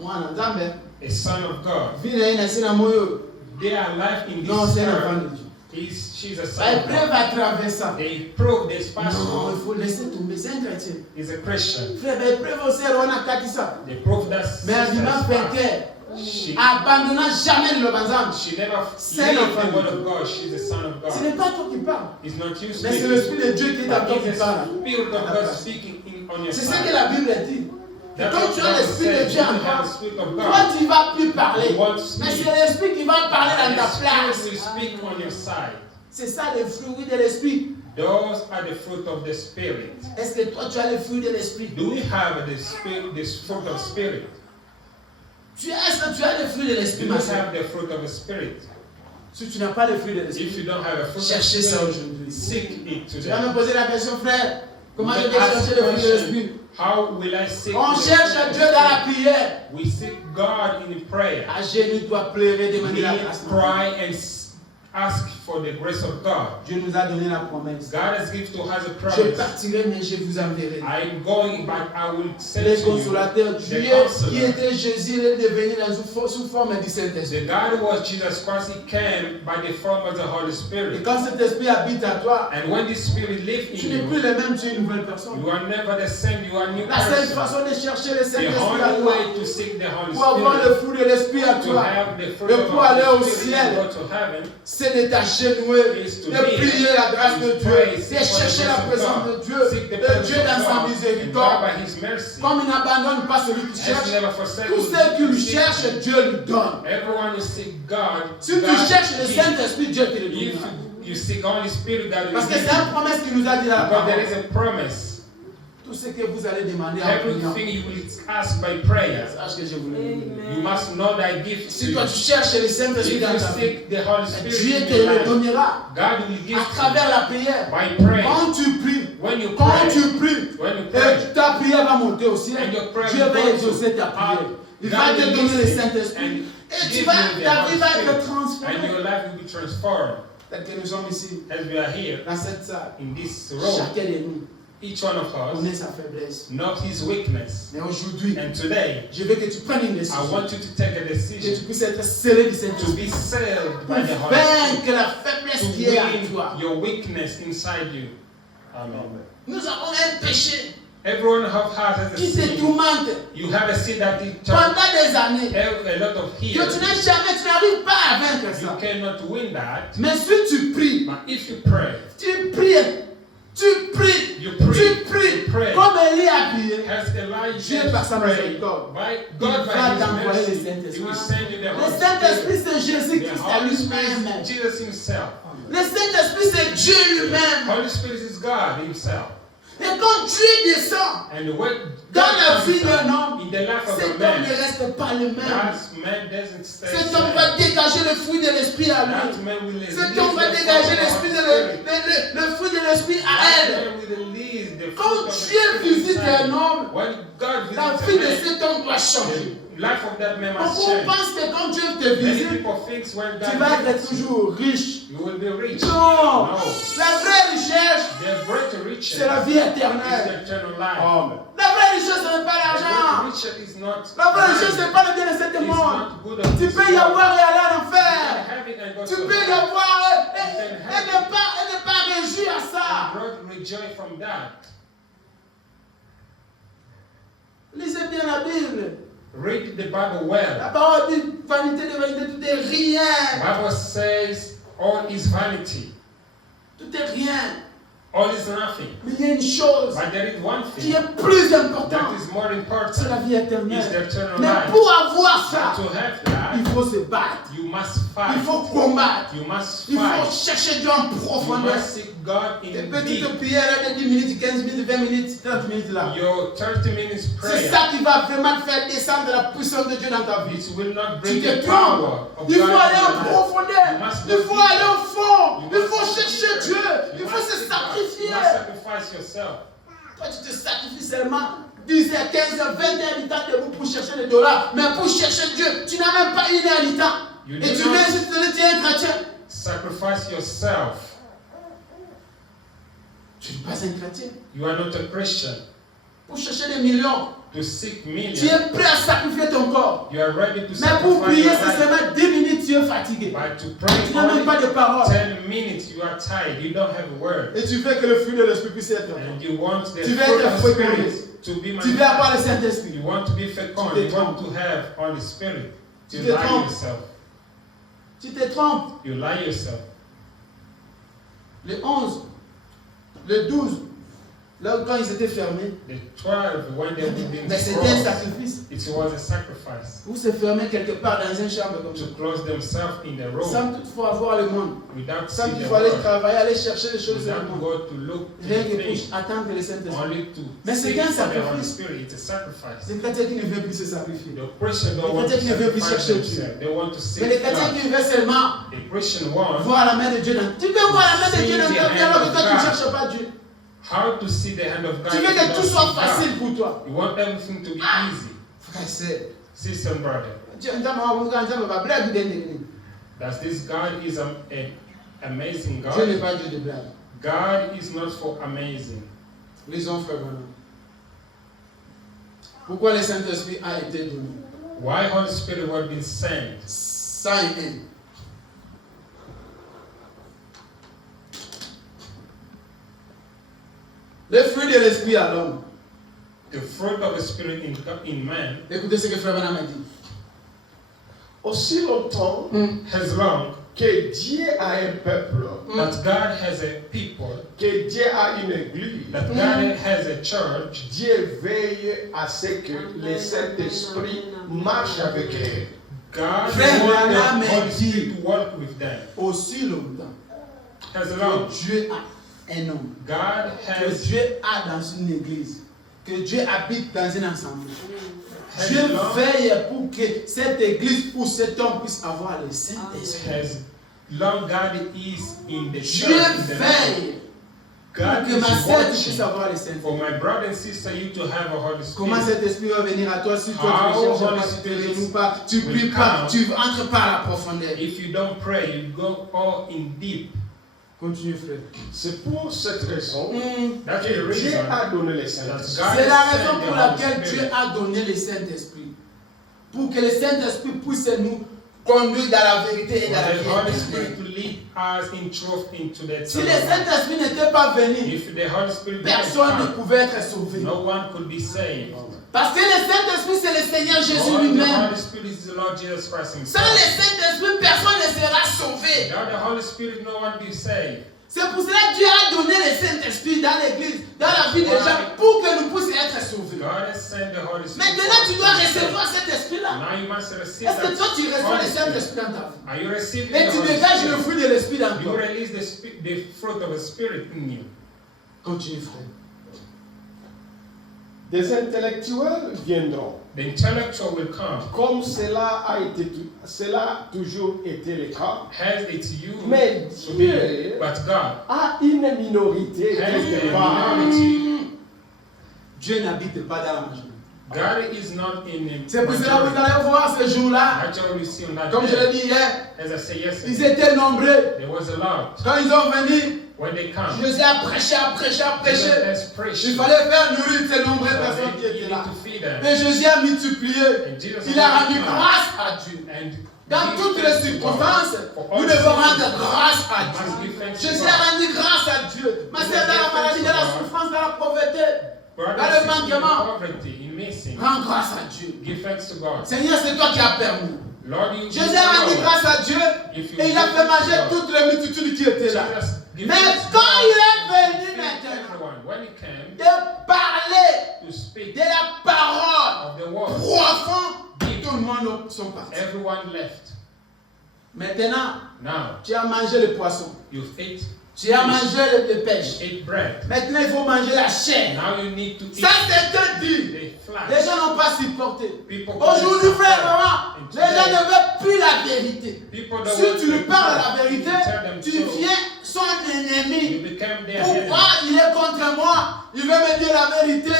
Mwana, Nzambe. a son of God, Vie na ina sina moyo. they are alive in Non, this c'est un enfant earth. de Dieu. She's a Bah, son of épreuve God. à travers ça. They prove this Non, pastor il faut laisser tomber. C'est un chrétien. is a Christian. Frère, bah, épreuve aussi, Rwanda Katissa. They prove that Mais elle dit, ma sister is fast. frère, She abandonnant jamais le banzam. She never C'est lived l'enfant the de word Dieu. of God. She's the son of Ce God. n'est pas toi qui parles. It's not you Mais c'est speaking. l'Esprit de Dieu qui est à But toi qui it's the parle. Spirit of God speaking on your C'est ce que side. la Bible dit. That's Quand what tu as God l'Esprit de said. Dieu You en have toi, the Spirit of toi God. tu ne vas plus parler. You want to Mais speak. c'est l'Esprit qui va parler dans And ta the Spirit place. will speak on your side. C'est ça le fruit de l'Esprit. Those are the fruit of the Spirit. Est-ce que toi tu as le fruit de l'Esprit? Do we have the spirit, this fruit of Spirit? Est-ce que tu as le fruit de Do l'Esprit, you ma soeur? have the fruit of the Spirit? Si tu n'as pas le fruit de If l'Esprit, you don't have a fruit of cherchez ça Spirit, aujourd'hui. seek it Tu vas today. me poser la question, frère. Comment je You vais ask chercher the le fruit de l'Esprit? question, how will I seek On the cherche fruit of Dieu dans la Spirit? prière. We seek God in prayer. À genoux, toi pleurer, demander We la grâce. cry and ask for the grace of God. Dieu nous a donné la promesse. God has given to us a Je promise. partirai, mais je vous enverrai. I'm going, but I will send Le to you consolateur, the Dieu qui counselor. était Jésus, il est devenu sous forme du Saint-Esprit. The God who was Jesus Christ, He came by the form of the Holy Et Spirit. quand cet esprit habite à toi, And when this Spirit lives tu in n'es plus you, le même, tu es une nouvelle personne. you are never the same. You are a new La seule person. façon de chercher le The Saint-Esprit à only toi, way to seek the Holy pour avoir le Spirit, fruit de l'Esprit à to toi, have the fruit et of pour the aller au Holy Spirit ciel, and go to heaven, c'est de t'agenouiller, is to de be prier la grâce de is Dieu, pray, de seek for the chercher la grace of présence de God, Dieu, seek the de presence Dieu of dans sa God, and miséricorde. God by His mercy. Comme il n'abandonne pas celui qui As cherche, He never forsake tous you, ceux qui lui seek cherchent, Him. Dieu lui donne. Everyone who seek God, Si tu God cherches le gives. Saint-Esprit, Dieu te le If donnera. you seek Holy Spirit, God will Parce que give c'est you. une promesse qu'il nous a dit dans la Because there parole. is a promise. Tout ce que vous allez demander en priant, Everything you will ask by prayer, sache que je vous le dis. you must know that I give to Si you. toi tu cherches le If Saint-Esprit dans you ta vie, seek the Holy Dieu Spirit te in your le life, donnera God will give à travers la prière. you by praying. Quand tu pries, When you quand pray, tu pries, when you pray, et ta prière va monter au ciel, and your prayer Dieu will va go exaucer ta to prière. God. Il God va te will donner le listen Saint-Esprit. and Et give ta you the vie Holy va être Spirit. And transformée. your life will be transformed. Peut-être que nous sommes ici, As we are here dans cette salle. in this room, Chacun de nous each one of connaît us sa faiblesse. knows his weakness. Mais aujourd'hui, And today, je veux que tu prennes une I décision. want you to take a Que tu decision puisses être scellé du to Saint-Esprit. be saved Pour by the Holy Spirit. vaincre la faiblesse To qui est en win toi. your weakness inside you. Amen. Nous avons un péché Everyone has a qui te sin. tourmente You have a sin that it pendant des années. a lot of Que healing. tu n'arrives pas à vaincre You ça. cannot win that. Mais si tu pries, But if you pray, tu pries, tu pries, you pray, tu pries, you pray. comme Élie a prié. As Dieu Elijah par sa prayed, miséricorde, by il God va by His t'envoyer le mercy, Saint-Esprit. He will send you the Le Holy Saint-Esprit, Spirit. c'est The Jésus-Christ à Holy Spirit lui-même. is Jesus Himself. Le Saint-Esprit, c'est Dieu lui-même. Holy Spirit is God Himself. Et quand Dieu descend And when dans la God vie comes d'un down homme, in the life of cet a homme man, ne reste pas le même. that man doesn't stay Cet the homme va same. dégager le fruit de l'esprit à lui. That man will Cet release homme va the dégager fruit of l'esprit the de Spirit. le fruit de l'esprit à That elle. man will release the fruit Quand of the Dieu Spirit visite inside. un homme, When God la visits vie de a man, cet homme doit changer. the life of that man must Beaucoup change. pensent que quand Dieu te Many visite, people think when tu God vas être visits you, toujours riche. you will be rich. Non. No. La vraie richesse, The great riches c'est la vie is éternelle. the eternal life. Amen. La vraie richesse, ce n'est pas The l'argent. great riches is not La vraie richesse, ce money. n'est pas le bien de ce It's monde. not good of Tu this peux y world. avoir et aller en You enfer. can have it and go Tu to peux y hell. avoir et ne pas réjouir à ça. God rejoice from that. Lisez bien la Bible. Read the Bible La well. parole dit vanité de vanité, tout est rien. Bible says all is vanity. Tout est rien. All is nothing. Mais il y a une chose But there is one qui thing est plus that importante. is more C'est la important. vie Is the éternelle. eternal Mais life. pour avoir ça, But to have il that, faut se battre. you must fight. Il faut combattre. You must Il faut fight. chercher Dieu en You profondeur. must seek God Des in petites deep. prières de 10 minutes, 15 minutes, 20 minutes, 30 minutes là. Your 30 minutes C'est prayer, ça qui va vraiment te faire descendre la puissance de Dieu dans ta vie. it will not Tu bring te the trompes. power of Il faut God aller in en your life. profondeur. You must Il go faut deeper. aller au fond. You Il must faut go chercher deeper. Dieu. You Il faut must se seek God. sacrifier. You must sacrifice yourself. Toi, tu te sacrifies seulement 10 heures, 15 heures, 20 heures du temps debout pour chercher les dollars. Mais pour chercher Dieu, tu n'as même pas une heure du temps. You Et do tu not viens ici te dire, tu es un chrétien. sacrifice yourself. Tu n'es pas un chrétien. You are not a Christian. Pour chercher des millions, To seek tu millions, es prêt à sacrifier ton corps. you are ready to Mais pour sacrifice prier, your c'est life. seulement 10 minutes, tu es fatigué. But to pray Tu n'as même only pas de parole. 10 minutes, you are tired. You don't have a word. Et tu veux que le fruit de l'esprit puisse être. And you want the Tu veux fruit être of the fécondé. Spirit to be Tu veux avoir manifested. le Saint-Esprit. You want to be fecund. Tu te You want trompes. to have Holy Spirit. Tu You te lie trompes. yourself. Tu te trompes. You lie yourself. Le 11, le 12, là où quand ils étaient fermés, The 12, when they were being mais c'était un closed, sacrifice. it was a sacrifice Où se fermer quelque part dans une chambre comme ça. to close themselves in the room Sans toutefois avoir le monde. without Sans seeing qu'il the faut aller world, travailler, aller chercher les choses dans le without monde. go to look to Rien the que things, pour attendre le Saint-Esprit. only to Mais c'est seek qu'un for the Holy sacrifice. Spirit. It's a sacrifice. Les chrétiens qui ne veulent plus se sacrifier. The Christian don't Les want to chrétiens qui ne veulent plus sacrifice chercher Dieu. themselves. They want to Mais les seek chrétiens God. qui veulent seulement The Christian wants voir la main de Dieu dans. Tu veux voir la main de Dieu dans ta vie alors que toi tu ne God. cherches pas Dieu. how to see the hand of God. Tu veux if you que don't tout soit seek God. facile pour toi. You want everything to be easy. Frère, c'est. Sister and brother, that this God is an amazing Dieu n'est God. pas Dieu de blague. God is not for amazing. Lisons frère Branham. Pourquoi le Saint-Esprit a été donné? Why Holy Spirit was been sent? 101. Le fruit de l'esprit à l'homme. The fruit of the Spirit in man, Écoutez ce que frère Branham a dit. Aussi longtemps as long que Dieu a un peuple, that God has a people, que Dieu a une église, that God has a church, Dieu veille à ce que le Saint-Esprit marche avec eux. God Frère wants Branham the Holy dit- Spirit to work with them. Aussi longtemps As long que Dieu a un homme, God que has, Dieu a dans une église, que Dieu habite dans une assemblée. has Dieu long veille pour que cette église ou cet homme puisse avoir le Saint-Esprit. as long God is in the Dieu church, in the veille pour God que ma is sœur puisse watching avoir le for Saint-Esprit. my brother and sister, you to have a Holy Comment Spirit. cet esprit va venir à toi si toi How tu ne cherches Holy pas, tu Spirit ne renoues pas, tu ne will pries pas, come. tu entres pas à la profondeur. If you don't pray, you go all in deep. Continue frère. C'est pour cette raison That's the que Dieu reason a donné le that Saint-Esprit. God C'est la has raison sent the pour Holy laquelle Dieu Spirit. a donné le Saint-Esprit. Pour que le Saint-Esprit puisse nous conduire dans la vérité et For dans la the Holy vie Spirit éternelle. to lead us in truth into that Si le Saint-Esprit n'était pas venu, if the Holy Spirit personne ne didn't pouvait être sauvé. come, no one could be saved. Parce que le Saint-Esprit, c'est le Seigneur Jésus Only the lui-même. Holy Spirit is the Lord Jesus Christ Sans himself. le Saint-Esprit, personne ne sera sauvé. Without the Holy Spirit, no one be saved. C'est pour cela que Dieu a donné le Saint-Esprit dans l'église, dans la vie des gens, pour que nous puissions être sauvés. God has sent the Holy Spirit. Maintenant, tu dois recevoir cet esprit-là. Now you must receive Est-ce que that toi, tu reçois Holy le Spirit. Saint-Esprit dans ta vie? Are you receiving Et the tu Holy dégages le Spirit? fruit de l'esprit dans You toi. release the fruit of the Spirit in you. Continue, frère. Des intellectuels viendront, The intellectual will come. comme cela a toujours été le cas. Has it you Mais to Dieu be, but God a une minorité has quelque a part. minority. Dieu n'habite pas dans la majorité. God is not in him. C'est pour cela que vous allez voir ce jour-là, That's what we see on that comme je day. l'ai dit hier, As I say ils yesterday, étaient nombreux. there was a lot. Quand ils ont venu, When they come, Jésus a prêché, a prêché, a prêché. Jesus has preached. Il fallait faire nourrir ces nombreuses So personnes qui you étaient need là. to feed them. Et Jésus a multiplié. And Jesus Il a rendu multiplied. grâce à Dieu. And Dans give toutes les thanks to God. circonstances, For all nous devons rendre circumstances, grâce à we must give Dieu. thanks to Jésus God. a rendu grâce à Dieu. Ma sœur, dans la maladie, dans la souffrance, dans la pauvreté, Brothers dans le and sisters, in manquement, poverty, in missing, rends grâce à Dieu. give thanks to God. Seigneur, c'est toi qui as permis. Lord, you Jésus a rendu grâce à Dieu et il a fait manger toute la multitude qui était là. Mais quand il est venu maintenant when he came de parler to speak de la parole of the word, profonde, tout le monde sont partis. everyone left. Maintenant, Now, tu as mangé le poisson, you've ate, tu as mangé le pêche. ate bread. Maintenant, il faut manger la chair. Now you need to eat Ça, c'est dit. the flesh. Les gens n'ont pas supporté. People Aujourd'hui, don't frère, suffer. maman, And les gens today, ne veulent plus la vérité. people don't Si want tu to lui parles know. la vérité, Tell them tu so. deviens son ennemi. You become their Pourquoi enemy. il est contre moi? Il veut me dire la vérité.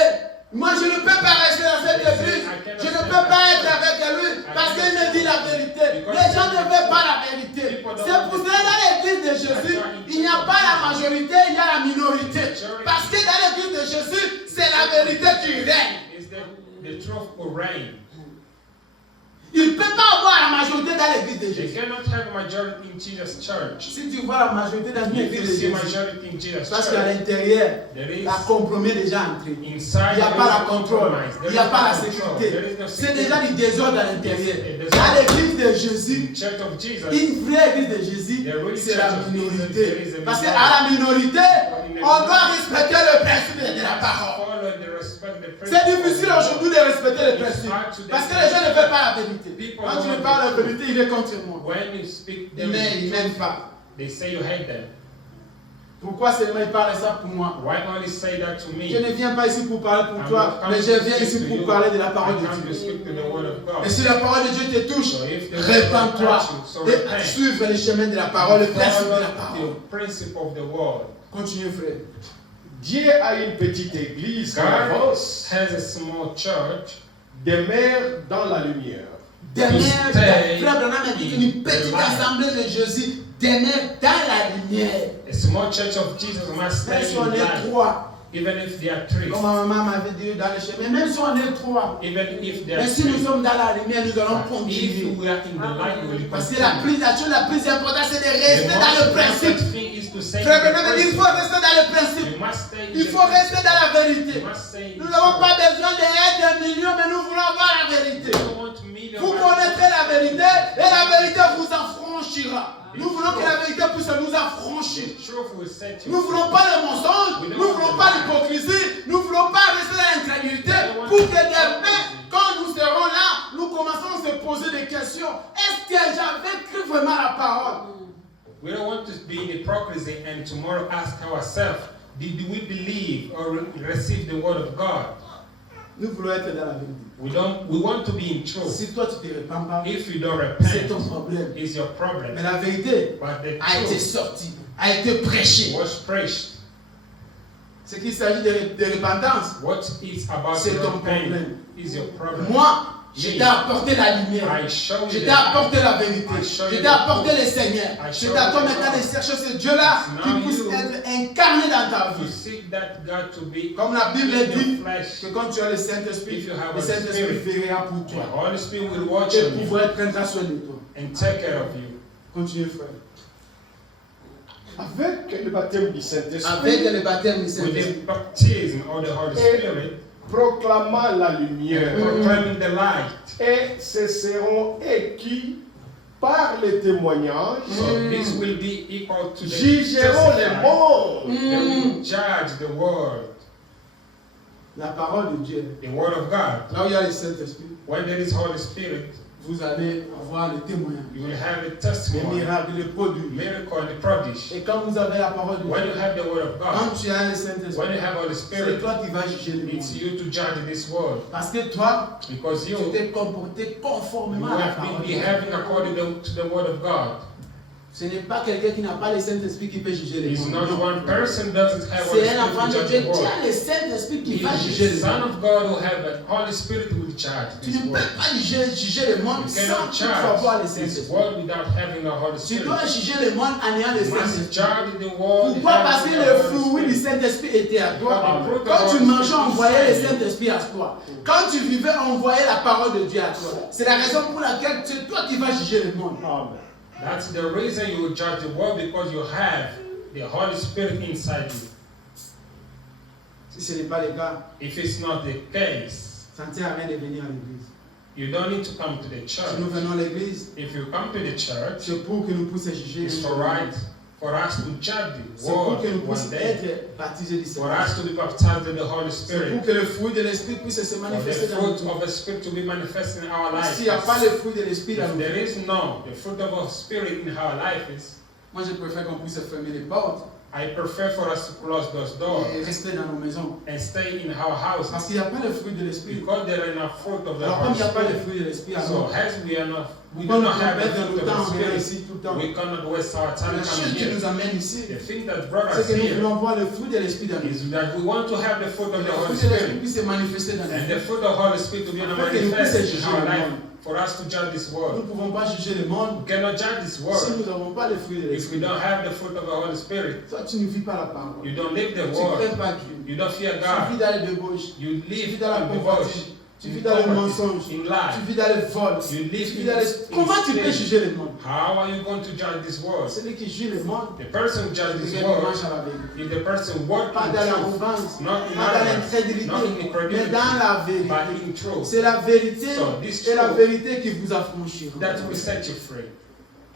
Moi, je ne peux pas rester dans cette église. Je ne peux pas être avec lui parce qu'il me dit la vérité. Les gens ne veulent pas la vérité. C'est pour cela dans l'église de Jésus, il n'y a pas la majorité, il y a la minorité. Parce que dans l'église de Jésus, c'est la vérité qui règne. Is the truth will reign. Il ne peut pas avoir la majorité dans l'église de They Jésus. cannot have majority in Jesus' church. Si tu vois la majorité dans une If you église de see Jésus, majority in Jesus' parce qu'à church, l'intérieur, there is la compromis est déjà entrée. inside Il n'y a there pas is la no contrôle, compromise. il n'y a There pas la is no control. sécurité. There is no C'est déjà security. du désordre à l'intérieur. It's a Dans disorder. l'église de Jésus, In Church of Jesus, une vraie église de Jésus, The real c'est la church of Jesus, there minorité. is a Parce qu'à minority. la minorité, on doit respecter le principe de la parole. follow and respect the C'est principle. difficile aujourd'hui de respecter les principes. Parce que les gens ne veulent pas la vérité. People Quand tu don't ne parles la want the vérité, il est contre moi. When you speak Il n'aime pas. they say you hate them. Pourquoi seulement il parle ça pour moi? Why only say that to me? Je ne viens pas ici pour parler pour I'm toi, not coming mais je to viens speak ici to pour you. parler de la parole I de come to Dieu. speak to the word of God. Et si la parole de Dieu te touche, So if the word répands-toi touch you, so et repent. suivre le chemin de la parole, le principe de la Follow parole. the principle of the word. Continue, frère. Dieu a une petite église en God avance, has a small church. demeure dans la lumière. Demeure, stay frère Branham a dit qu'une petite in light. assemblée de Jésus demeure dans la lumière. A small church of Jesus must Même stay si on in est light, trois, even if they are three, comme ma maman m'avait dit dans le chemin, même si on est trois, even if they mais are si nous three. sommes dans la lumière, nous allons If continuer. we are in the light, we will Parce que continue. la chose la plus importante, c'est de The rester dans le most principe. important thing is to say Frère the Branham a dit, il principle. faut rester dans le principe. You must stay in Il the faut principle. rester dans la vérité. You must stay in Nous the n'avons truth. pas besoin d'être un million, mais nous voulons avoir la vérité. We don't want millions, Vous but connaîtrez la vérité et la vérité vous affranchira. Nous voulons que la vérité puisse nous affranchir. the truth will set you Nous ne voulons pas le mensonge, nous ne voulons pas l'hypocrisie, nous ne voulons pas rester dans l'incrédulité pour que demain, quand nous serons là, nous commençons à se poser des questions. Est-ce que j'avais cru vraiment la parole? We don't want to be in hypocrisy and tomorrow ask ourselves, did we believe or receive the word of God? Nous voulons être dans la vérité. We want to be in truth. Si toi tu ne te répands pas, If you don't c'est ton repent, problème. it's your problem. Mais la vérité But the a été truth sortie, a été prêchée. was preached. Ce qu'il s'agit de repentance, What is about c'est ton your pain problème. is your problem. Moi, je t'ai apporté la lumière. I show Je you t'ai the apporté la vérité. I show Je you t'ai the apporté truth. le Seigneur. I Je show t'attends you the maintenant de truth. chercher ce Dieu-là Now qui puisse you- être incarné dans ta to vie. seek that God to be Comme la Bible in dit your flesh. que quand tu as le Saint-Esprit, If you have le a Saint-Esprit spirit, veillera pour The toi. Holy Spirit will watch Et on you pouvoir prendra soin de toi. and take care of you. Continue, frère. avec le baptême du avec Saint-Esprit, le baptême du with Saint-Esprit. the baptism of the Holy Spirit, proclamant la lumière. proclaiming the light. Et ce seront qui, par les témoignages, So this will be equal to the jugeront les testify. mondes. They will judge the world, La parole de Dieu. the word of God. Là où il y a le Saint-Esprit, When there is Holy Spirit, vous allez avoir le témoignage, you will have the les testimony, miracles, les produits. miracle, and the prodigy. Et quand vous avez la parole de When you Dieu, have the word of quand God, tu as le Saint-Esprit, when you have Holy c'est Spirit, toi qui vas juger le it's monde. you to judge this world. Parce que toi, Because tu you t'es comporté you conformément à la have parole been de Dieu. behaving according to the word of God. Ce n'est pas quelqu'un qui n'a pas le Saint-Esprit qui peut juger les It's mondes. not Non. one person doesn't have Holy C'est un Spirit enfant to de judge Dieu the qui world. a le Saint-Esprit qui It va is juger the les Son mondes. of God who have the Holy Spirit who will judge Tu this ne peux world. pas juger le monde You sans cannot toutefois avoir le judge this Saint-Esprit. world without having the Holy Tu Spirit. dois juger le monde en ayant le You must Saint-Esprit. judge the world. Pourquoi? Parce que having le the Holy fruit du Spirit. Saint-Esprit était à toi. Amen. Quand tu mangeais, on voyait le Saint-Esprit à toi. Quand tu vivais, on voyait la parole de Dieu à toi. C'est la raison pour laquelle c'est toi qui vas juger le monde. Amen. That's the reason you will judge the world, because you have the Holy Spirit inside you. Si ce n'est pas le cas, If it's not the case, ça ne sert à rien de venir à l'église. you don't need to come to the Si nous church. venons à l'église, If you come to the church, c'est pour que nous puissions juger. it's for right for us to judge the C'est pour que nous world one puissions day. être baptisés du For Saint-Esprit. us to be baptized in the Holy C'est pour Spirit. que le fruit de l'Esprit puisse se For the manifester dans nos fruit vies. of the Spirit to be manifested in our lives. S'il n'y a pas le fruit de l'Esprit dans If nos there vies, is no the fruit of the Spirit in our life is, moi je préfère qu'on puisse fermer les portes I prefer for us to close those doors et rester dans nos maisons. and stay in our houses, Parce qu'il n'y a pas le fruit de l'Esprit. because there are no fruit of the Alors comme Holy il n'y a pas le Spirit. fruit de l'Esprit, So alors as we are not, we pourquoi do nous not have the perdre fruit notre of temps the à venir Spirit, ici tout le temps? we cannot waste our time La chose coming qui here. nous amène ici, The thing that brought c'est us que nous here voulons voir le fruit de l'Esprit dans nous. is that we want to have the fruit of Le the Holy fruit de l'Esprit Spirit, puisse se manifester dans and nous. the fruit of the Holy Spirit to be Afin que nous manifest puissions in juger our le life, monde. for us to judge this Nous world. ne pouvons pas juger le monde We cannot judge this si world nous n'avons pas le fruit de if we l'Esprit. don't have the fruit of the Holy Spirit. Toi, tu ne vis pas la parole. You don't live the Tu ne word. crains pas Dieu. You don't fear Tu vis God. dans les débauches. You Tu live vis dans la in the pauvreté. bush, Tu in vis dans le poverty, mensonge. in Tu life. vis dans le vol. You Tu live vis dans les... in Comment tu peux sin. juger le monde? How are you going to judge this world? Celui qui juge le monde, The person who judges c'est this quelqu'un qui world marche à la vérité. is the person walking Pas in dans truth, l'arrogance, not in pas dans arrogance, l'incrédulité, not in mais incredulity, dans la but vérité. in truth. C'est la vérité So, this et la truth vérité qui vous affranchira. that will set you free.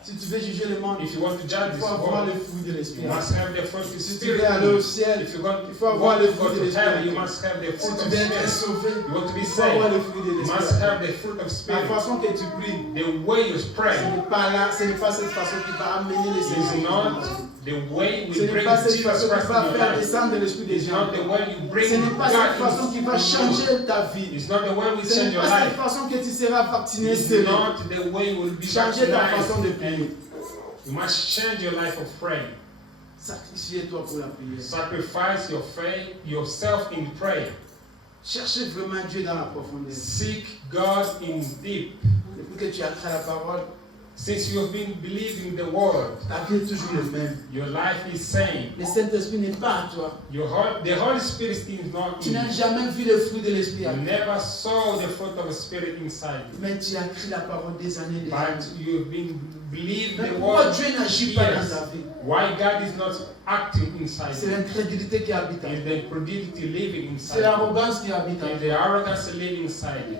Si tu veux juger le monde, If you want to judge il this faut avoir world, le fruit de l'Esprit. you must have the fruit of the Si tu Spirit. veux aller au ciel, If you want, il faut avoir le to go fruit de to l'Esprit. heaven, you must have the Si fruit tu of veux être Spirit. sauvé, You want to be il faut avoir saved, le fruit de you must l'Esprit. have the fruit of La Spirit. façon que tu pries, The way you pray ce n'est pas là, ce n'est pas cette façon qui va amener les is Seigneurs. not the way Ce we n'est bring pas cette Jesus façon Christ qui va in your faire life. descendre l'Esprit des It's gens. not the way you bring Ce n'est pas cette God façon qui va in you. changer ta vie. It's not the way we Ce n'est change your pas cette life. façon que tu seras vacciné, It's scellé. not the way you will be Changer ta façon de baptized. prier. You must change your life of praying. Sacrifiez-toi pour la prière. Sacrifice your faith, yourself in prayer. Cherchez vraiment Dieu dans la profondeur. Seek God in deep. Depuis que tu as créé la parole, Since you have been believing the word, ta vie est toujours le même. your life is same. Le Saint-Esprit n'est pas à toi. The Holy Spirit is not Tu in n'as you. jamais vu le fruit de l'Esprit à You toi. never saw the fruit of the Spirit inside you. Mais tu as écrit la parole des années, des But années. you've been believing Mais the pourquoi word. Dieu n'agit pas dans Yes. ta vie? Why God is not acting inside C'est you? l'incrédulité qui habite en Is toi. the incredulity living C'est inside you? l'arrogance qui habite en And toi. the arrogance living inside you?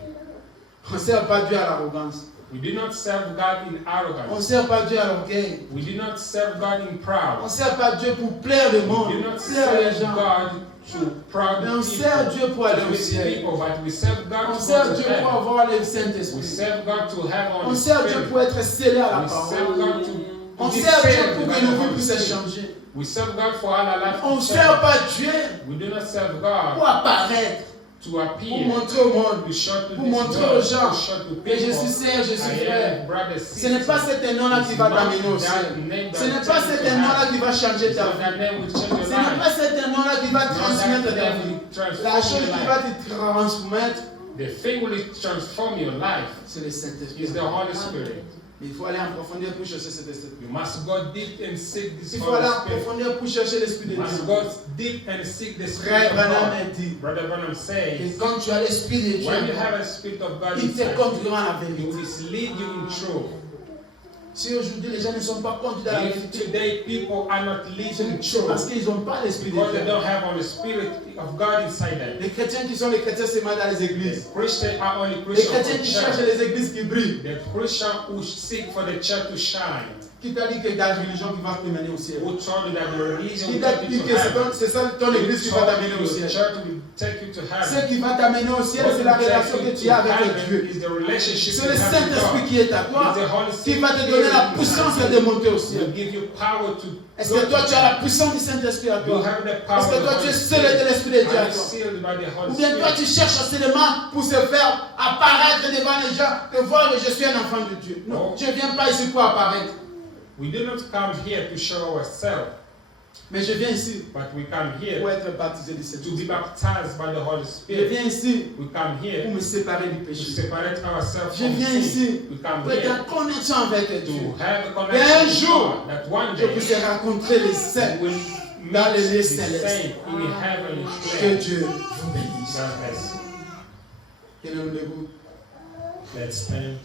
On ne sert pas Dieu à l'arrogance. We do not serve God in On ne arrogance. sert pas Dieu à l'orgueil. We do not serve God in On ne proud. sert pas Dieu pour plaire le We monde, do not plaire les serve gens. God to proud Mais on sert people. Dieu pour aller au With ciel. people, but we serve God On to sert go Dieu to pour heaven. avoir le We Saint-Esprit. serve God to have On on the sert Dieu Spirit. pour être scellé à la We serve parole. God to On be sert Dieu filled pour with que the nos vies Holy puissent Spirit. changer. We serve God for all our life On ne to sert change. pas Dieu We do not serve pour God apparaître, to pour appear, montrer au monde, to show to pour this montrer world, aux gens to show to que je suis people. sœur, je suis I frère. am brother, Ce n'est sister. pas cet nom-là qui va t'amener au ciel. Ce n'est pas cet nom-là qui va changer ta vie. Ce n'est pas cet nom-là qui va transmettre ta vie. La chose qui va te transmettre, The thing will transform your life c'est le Saint-Esprit. is the Holy Spirit. Mais il faut aller en profondeur pour chercher cet esprit. You must go deep and seek this Il faut Holy aller en Spirit. profondeur pour chercher l'esprit de You must Dieu. go deep and seek the Spirit Frère of Branham God. a dit Brother Branham que says, quand tu as l'esprit de when you Dieu, have a Spirit of God il te inside, conduira à la He vérité. will lead you in truth. Si aujourd'hui les gens ne sont pas conduits dans la If vérité, today people are not living c'est parce true, qu'ils n'ont pas l'esprit de because they Dieu. don't have the Spirit of God inside them. Les chrétiens qui sont les chrétiens seulement dans les églises. Christians are only Les Christians chrétiens for qui cherchent church. les églises qui brillent. The Christian who seek for the church to shine. Qui t'a dit que ta religion qui va te mener au ciel? Who told you that the religion Qui will t'a take dit you que to heaven? c'est ça ton église qui va t'amener au The ciel? church will take you to Ce heaven. qui va t'amener au ciel, What c'est la will take relation you que tu to as avec heaven Dieu. is the relationship C'est you le have with Saint-Esprit God. qui est à toi, It's the Holy qui va te Spirit donner la inside puissance you. de monter au Will ciel. give you power to Est-ce go que toi to tu as la heaven. puissance du Saint-Esprit à You toi? have the Est-ce power que of toi the tu es Holy scellé de Spirit. l'Esprit de Dieu à Are you toi? sealed by the Holy Ou bien toi Spirit? tu cherches seulement pour se faire apparaître devant les gens, de voir que je suis un enfant de Dieu. Non, Oh. je ne viens pas ici pour apparaître, We do not come here to show ourselves, mais je viens ici but we come pour here être baptisé du to be Saint-Esprit. baptized by the Holy Je Spirit. viens ici We come pour here me séparer du to péché. separate ourselves Je from viens sin. ici We come pour être here en connexion avec Dieu. to have a Et un connection with jour, God, that one je day puisse rencontrer les saints. we will dans les meet lieux the célestes. saint in the heavenly Que place. Dieu vous bénisse. God bless you. Que nous nous debout. Let's stand.